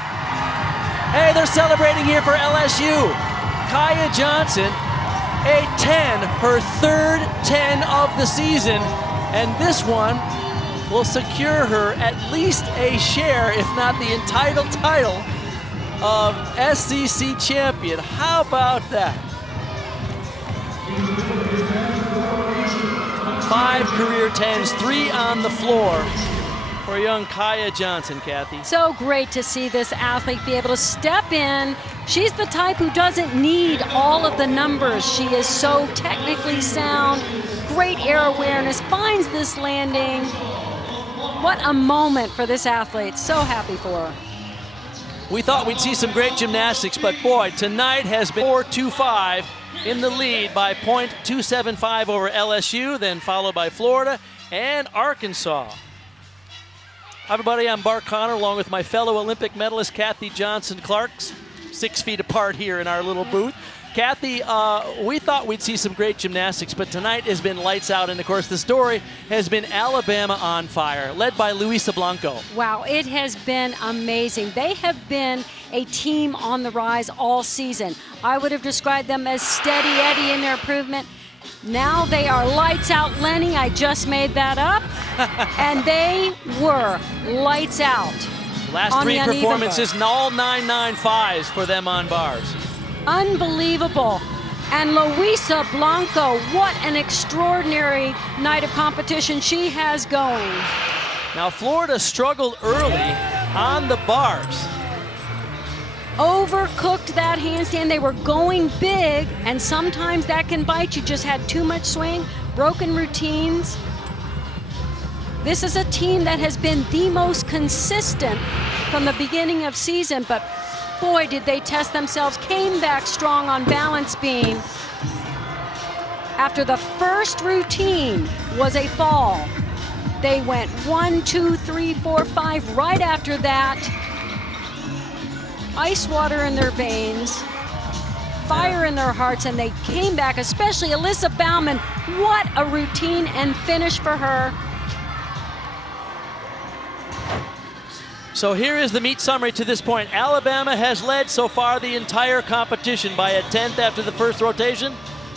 Hey, they're celebrating here for LSU. Kaya Johnson, a 10, her third 10 of the season, and this one will secure her at least a share, if not the entitled title of SEC champion. How about that? 5 career 10s, 3 on the floor for young Kaya Johnson, Kathy. So great to see this athlete be able to step in. She's the type who doesn't need all of the numbers. She is so technically sound, great air awareness, finds this landing. What a moment for this athlete. So happy for her. We thought we'd see some great gymnastics, but boy, tonight has been 4-2-5 in the lead by .275 over LSU, then followed by Florida and Arkansas. Hi everybody, I'm Bart Connor along with my fellow Olympic medalist Kathy Johnson-Clark, 6 feet apart here in our little booth. Kathy, we thought we'd see some great gymnastics, but tonight has been lights out, and of course the story has been Alabama on fire, led by Luisa Blanco. Wow, it has been amazing. They have been a team on the rise all season. I would have described them as steady Eddie in their improvement. Now they are lights out Lenny. I just made that up. And they were lights out. Last 3 performances, all 9.95s for them on bars. Unbelievable. And Luisa Blanco, what an extraordinary night of competition she has going. Now Florida struggled early on the bars. Overcooked that handstand. They were going big, and sometimes that can bite you. Just had too much swing, broken routines. This is a team that has been the most consistent from the beginning of season, but boy, did they test themselves. Came back strong on balance beam. After the first routine was a fall, they went 1, 2, 3, 4, 5 right after that. Ice water in their veins, fire in their hearts, and they came back, especially Alyssa Bauman. What a routine and finish for her. So here is the meet summary to this point. Alabama has led so far the entire competition by a 10th after the first rotation,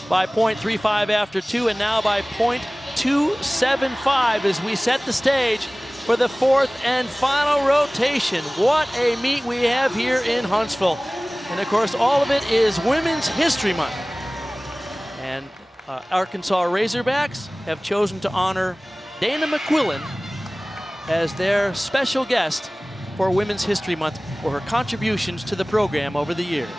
by .35 after 2, and now by .275 as we set the stage for the 4th and final rotation. What a meet we have here in Huntsville. And of course, all of it is Women's History Month. And Arkansas Razorbacks have chosen to honor Dana McQuillan as their special guest for Women's History Month for her contributions to the program over the years.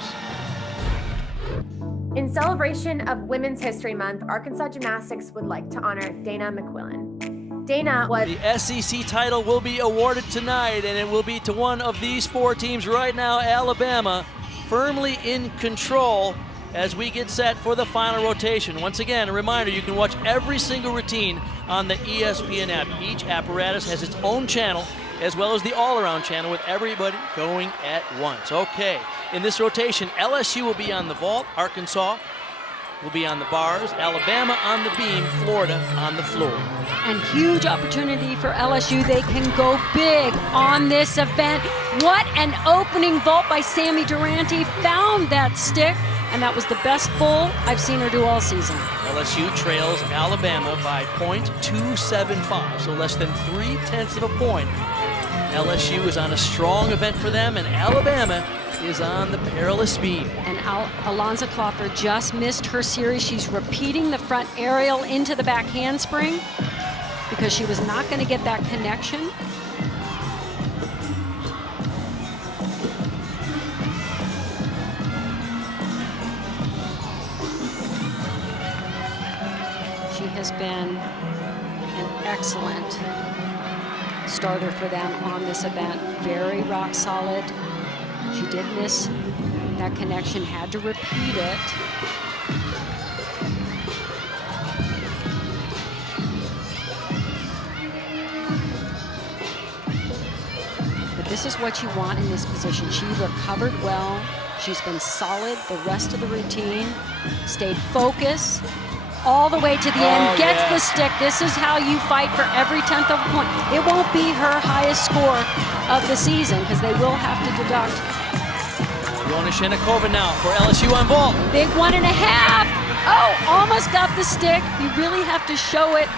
In celebration of Women's History Month, Arkansas Gymnastics would like to honor Dana McQuillan. Dana was... The SEC title will be awarded tonight, and it will be to one of these 4 teams right now. Alabama firmly in control as we get set for the final rotation. Once again, a reminder, you can watch every single routine on the ESPN app. Each apparatus has its own channel, as well as the all-around channel with everybody going at once. Okay, in this rotation, LSU will be on the vault, Arkansas will be on the bars, Alabama on the beam, Florida on the floor. And huge opportunity for LSU. They can go big on this event. What an opening vault by Sammy Durante. Found that stick, and that was the best full I've seen her do all season. LSU trails Alabama by .275, so less than 0.3 of a point. LSU is on a strong event for them, and Alabama is on the perilous beam. And Alonza Klopfer just missed her series. She's repeating the front aerial into the back handspring because she was not going to get that connection. She has been an excellent starter for them on this event. Very rock solid. She did miss that connection, had to repeat it. But this is what you want in this position. She recovered well. She's been solid the rest of the routine, stayed focused all the way to the end, gets the stick. This is how you fight for every 10th of a point. It won't be her highest score of the season because they will have to deduct. Yona Shenikova now for LSU on vault. Big 1.5. Oh, almost got the stick. You really have to show it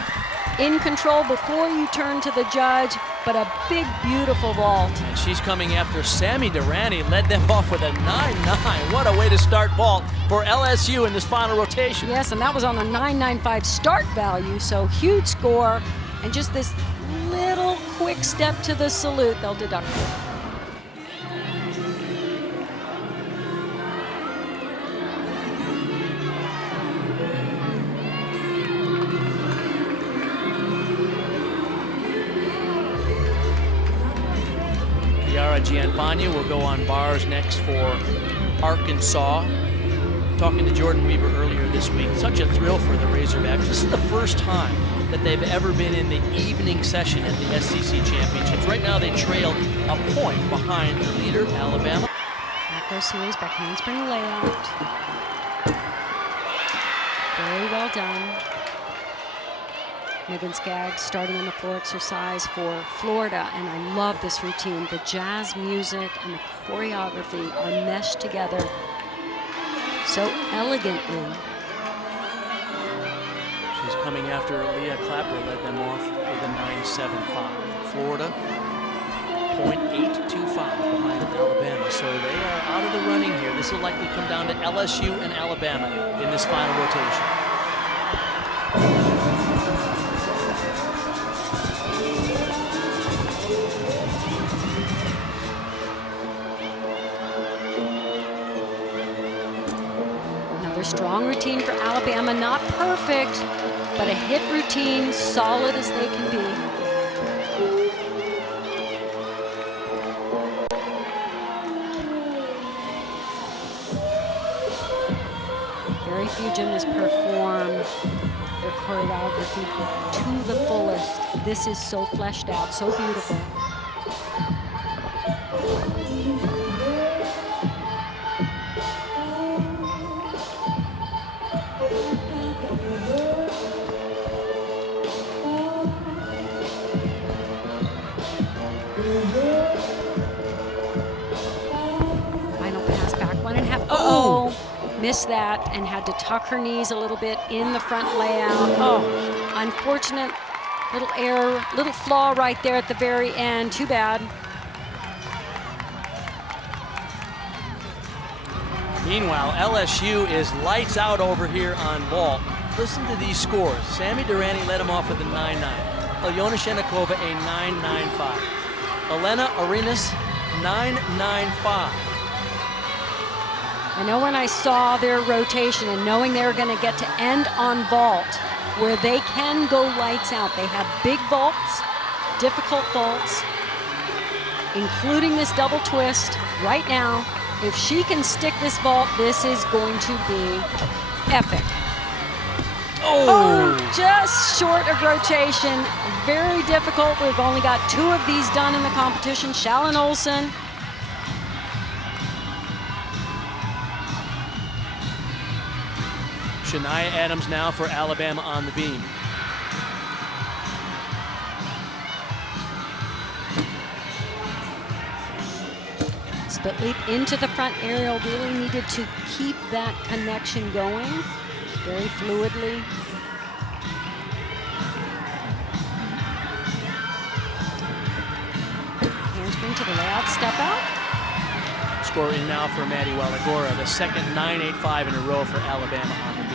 in control before you turn to the judge, but a big, beautiful vault. And she's coming after Sammy Durante, led them off with a 9.9. What a way to start vault for LSU in this final rotation. Yes, and that was on a 9.95 start value, so huge score. And just this little quick step to the salute, they'll deduct it. Gianfania will go on bars next for Arkansas. Talking to Jordan Weaver earlier this week, such a thrill for the Razorbacks. This is the first time that they've ever been in the evening session at the SEC Championships. Right now they trail a point behind the leader, Alabama. Macro series back handspring layout. Very well done. Megan Skaggs starting on the floor exercise for Florida, and I love this routine. The jazz music and the choreography are meshed together so elegantly. She's coming after Leah Clapper, led them off with a 9.75. Florida, .825 behind Alabama, so they are out of the running here. This will likely come down to LSU and Alabama in this final rotation. Strong routine for Alabama, not perfect, but a hit routine, solid as they can be. Very few gymnasts perform their choreography to the fullest. This is so fleshed out, so beautiful. Missed that and had to tuck her knees a little bit in the front layout. Oh, unfortunate Little error, little flaw right there at the very end. Too bad. Meanwhile, LSU is lights out over here on vault. Listen to these scores. Sammy Durrani led him off with a 9.9. Alyona Shenikova a 9.95. Elena Arenas 9.95. I know when I saw their rotation and knowing they were going to get to end on vault, where they can go lights out. They have big vaults, difficult vaults, including this double twist right now. If she can stick this vault, this is going to be epic. Oh, just short of rotation. Very difficult. We've only got 2 of these done in the competition. Shallon Olsen. Shania Adams now for Alabama on the beam. Split leap into the front aerial, really needed to keep that connection going very fluidly. Handspring to the layout, step out. Score in now for Maddie Walagora, the second 9.85 in a row for Alabama on the beam.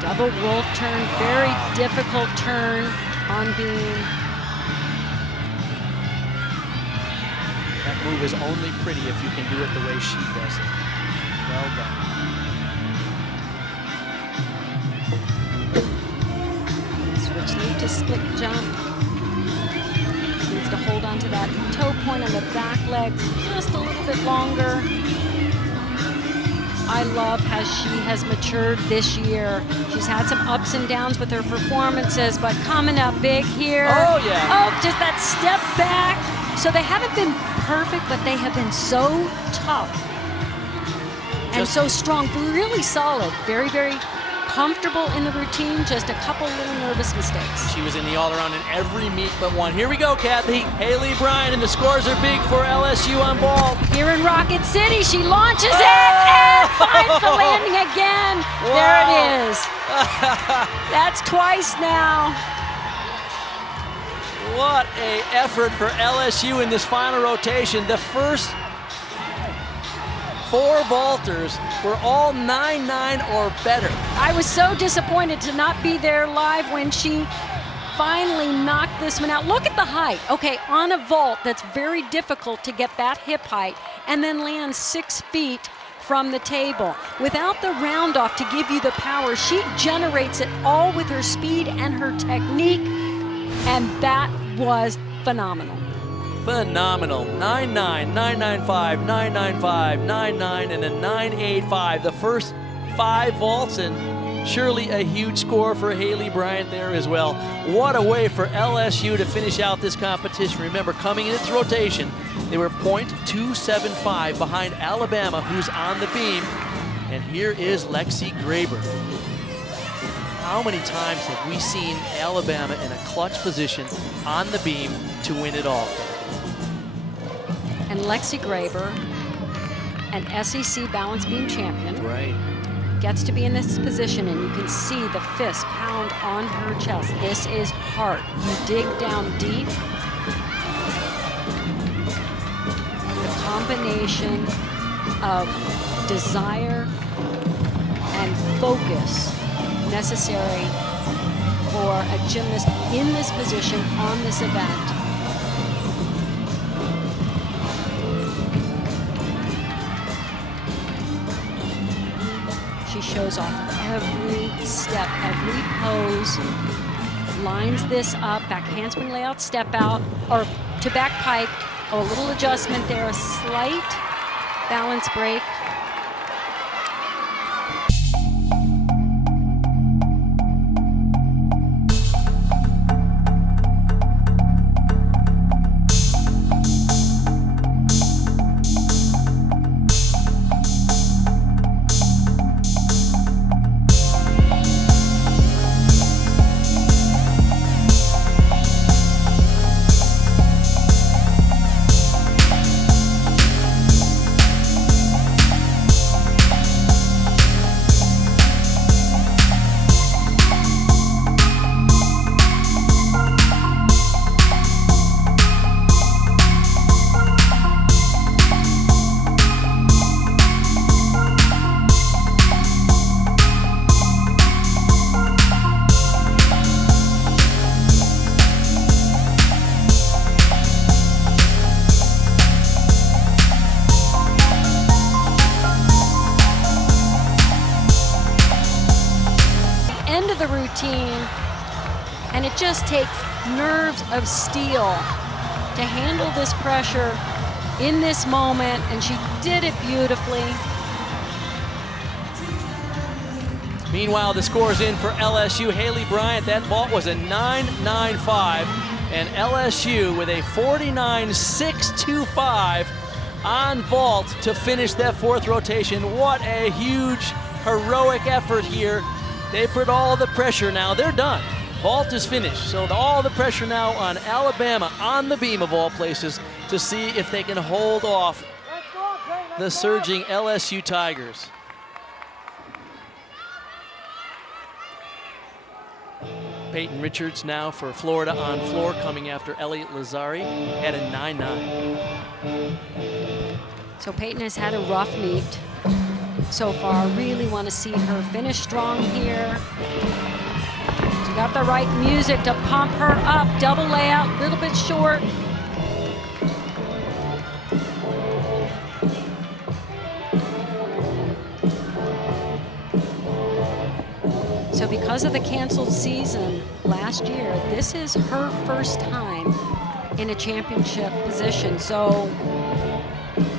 Double wolf turn, very difficult turn on beam. That move is only pretty if you can do it the way she does it. Well done. Switch lead to split jump. Just needs to hold on to that toe point on the back leg just a little bit longer. I love how she has matured this year. She's had some ups and downs with her performances, but coming up big here. Oh, yeah. Oh, just that step back. So they haven't been perfect, but they have been so tough and so strong, really solid, very, very comfortable in the routine, just a couple little nervous mistakes. She was in the all-around in every meet but one. Here we go, Kathy. Haley Bryan, and the scores are big for LSU on ball. Here in Rocket City, she launches it and finds the landing again. Wow. There it is. That's twice now. What a effort for LSU in this final rotation. The first 4 vaulters were all 9.9 or better. I was so disappointed to not be there live when she finally knocked this one out. Look at the height. Okay, on a vault, that's very difficult to get that hip height and then land 6 feet from the table. Without the round off to give you the power, she generates it all with her speed and her technique, and that was phenomenal. Phenomenal. 9.9, 9.95, 9.95, 9.9, and a 9.85. The first 5 vaults, and surely a huge score for Haley Bryant there as well. What a way for LSU to finish out this competition. Remember, coming in its rotation, they were .275 behind Alabama, who's on the beam. And here is Lexi Graber. How many times have we seen Alabama in a clutch position on the beam to win it all? And Lexi Graber, an SEC balance beam champion, Right. gets to be in this position, and you can see the fist pound on her chest. This is hard. You dig down deep. The combination of desire and focus necessary for a gymnast in this position on this event. She shows off every step, every pose, lines this up, back handspring layout, step out, or to back pike. Oh, a little adjustment there, a slight balance break. the routine. And it just takes nerves of steel to handle this pressure in this moment, and she did it beautifully. Meanwhile, the score's in for LSU. Haley Bryant, that vault was a 9.95, and LSU with a 49.625 on vault to finish that fourth rotation. What a huge, heroic effort here. They put all the pressure now. They're done. Vault is finished. So all the pressure now on Alabama on the beam of all places to see if they can hold off the surging LSU Tigers. Peyton Richards now for Florida on floor, coming after Elliot Lazzari at a 9.9. So Peyton has had a rough meet so far. Really want to see her finish strong here. She got the right music to pump her up. Double layout, a little bit short. So because of the canceled season last year, this is her first time in a championship position. So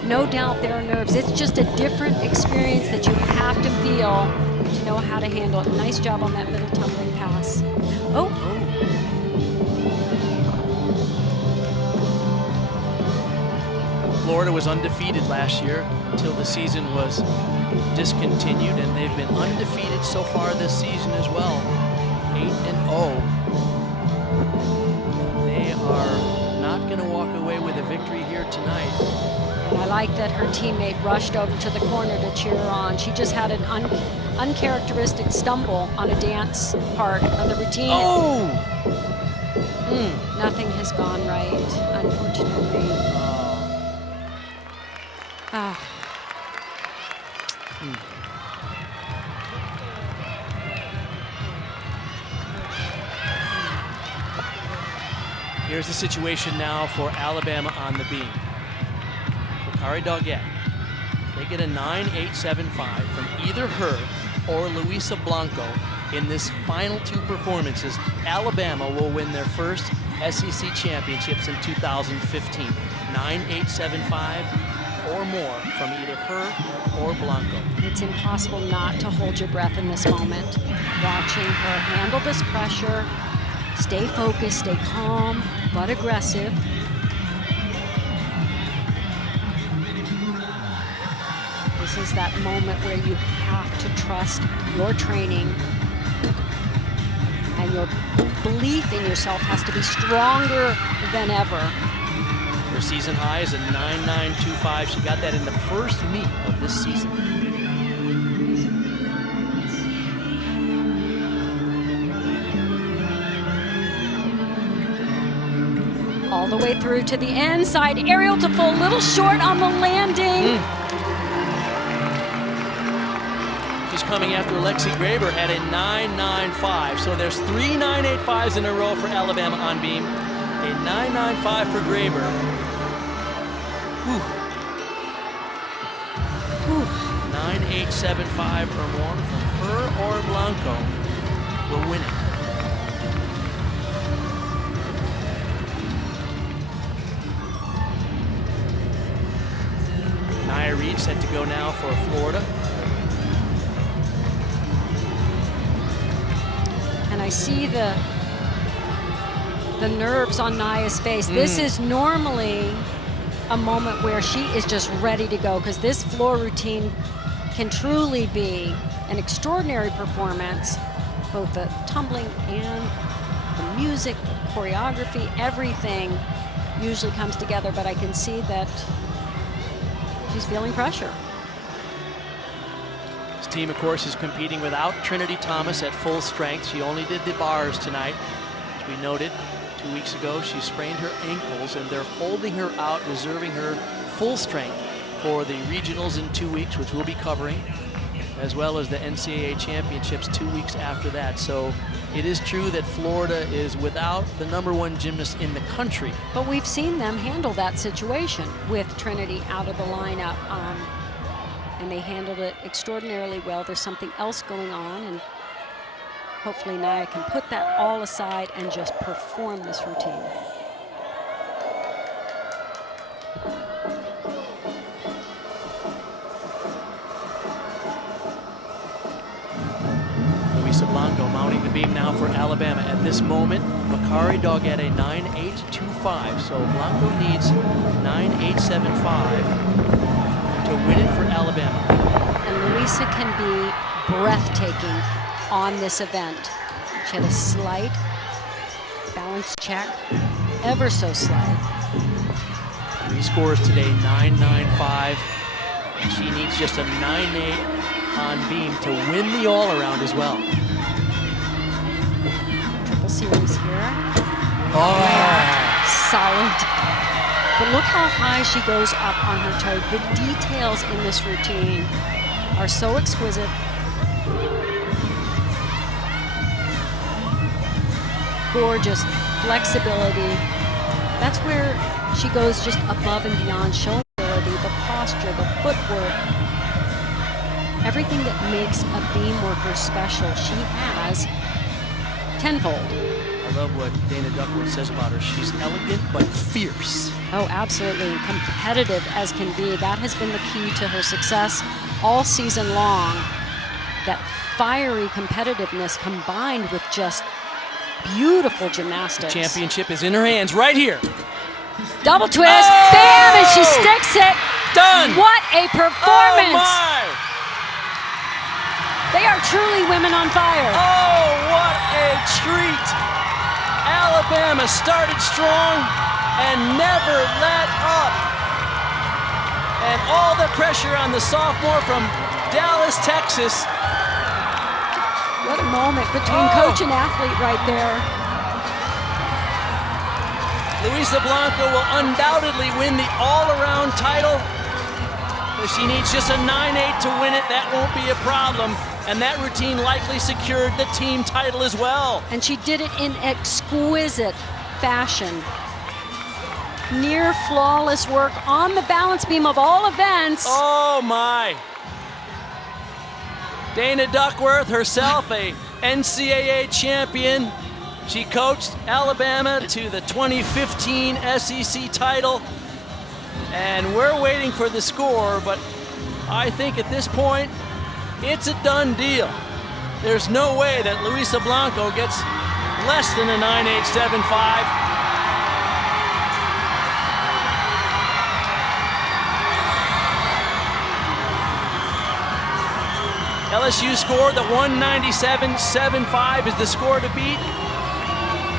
no doubt there are nerves. It's just a different experience that you have to feel to know how to handle it. Nice job on that middle tumbling pass. Oh. Florida was undefeated last year until the season was discontinued, and they've been undefeated so far this season as well. 8-0. They are not going to walk away with a victory here tonight. And I like that her teammate rushed over to the corner to cheer her on. She just had an uncharacteristic stumble on a dance part of the routine. Oh! Nothing has gone right, unfortunately. Here's the situation now for Alabama on the beam. Bakari Doggett, they get a 9.875 from either her or Luisa Blanco in this final two performances. Alabama will win their first SEC championships in 2015. 9.875 or more from either her or Blanco. It's impossible not to hold your breath in this moment. Watching her handle this pressure, stay focused, stay calm, but aggressive. This is that moment where you have to trust your training, and your belief in yourself has to be stronger than ever. Her season high is a 9.925. She got that in the first meet of this season. All the way through to the end, side aerial to full, little short on the landing. She's coming after Lexi Graber at a 9.95. So there's 3 9.85s in a row for Alabama on beam. A 9.95 for Graber. 9.875 or more from her or Blanco will win it. Nia Reed set to go now for Florida. And I see the nerves on Nia's face. This is normally a moment where she is just ready to go, because this floor routine can truly be an extraordinary performance. Both the tumbling and the music, the choreography, everything usually comes together, but I can see that she's feeling pressure. This team, of course, is competing without Trinity Thomas at full strength. She only did the bars tonight. As we noted 2 weeks ago, she sprained her ankles, and they're holding her out, reserving her full strength for the regionals in 2 weeks, which we'll be covering, as well as the NCAA championships 2 weeks after that. So it is true that Florida is without the #1 gymnast in the country. But we've seen them handle that situation with Trinity out of the lineup, and they handled it extraordinarily well. There's something else going on, and Hopefully Nia can put that all aside and just perform this routine. Luisa Blanco mounting the beam now for Alabama. At this moment, Macari Dog at a 9.825, so Blanco needs 9.875 to win it for Alabama. And Luisa can be breathtaking on this event. She had a slight balance check, ever so slight. 3 scores today, 9.95. She needs just a 9.8 on beam to win the all-around as well. Triple series here. Oh! Solid. But look how high she goes up on her toe. The details in this routine are so exquisite. Gorgeous flexibility. That's where she goes just above and beyond shoulder ability, the posture, the footwork. Everything that makes a beam worker special, she has tenfold. I love what Dana Duckworth says about her. She's elegant but fierce. Oh, absolutely. Competitive as can be. That has been the key to her success all season long. That fiery competitiveness combined with just beautiful gymnastics. The championship is in her hands right here. Double twist. Oh! Bam! And she sticks it. Done. What a performance. Oh my! They are truly women on fire. Oh, what a treat. Alabama started strong and never let up. And all the pressure on the sophomore from Dallas, Texas. What a moment between coach and athlete right there. Luisa Blanco will undoubtedly win the all-around title. But she needs just a 9.8 to win it. That won't be a problem. And that routine likely secured the team title as well. And she did it in exquisite fashion. Near flawless work on the balance beam of all events. Oh my. Dana Duckworth, herself a NCAA champion. She coached Alabama to the 2015 SEC title. And we're waiting for the score, but I think at this point, it's a done deal. There's no way that Luisa Blanco gets less than a 9.875. LSU score, the 197.75 is the score to beat.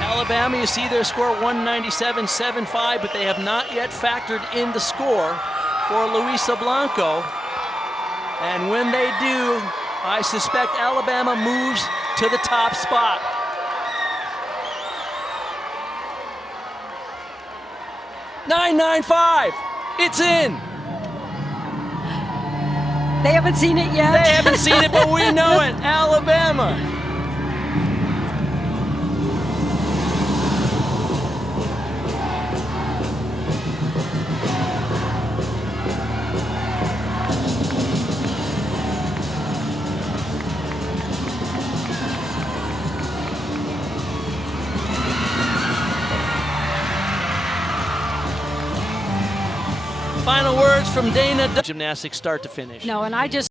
Alabama, you see their score 197.75, but they have not yet factored in the score for Luisa Blanco. And when they do, I suspect Alabama moves to the top spot. $9.95, it's in. They haven't seen it yet. They haven't seen it, but we know it. Alabama. Final words from Dana. Gymnastics start to finish. No, and I just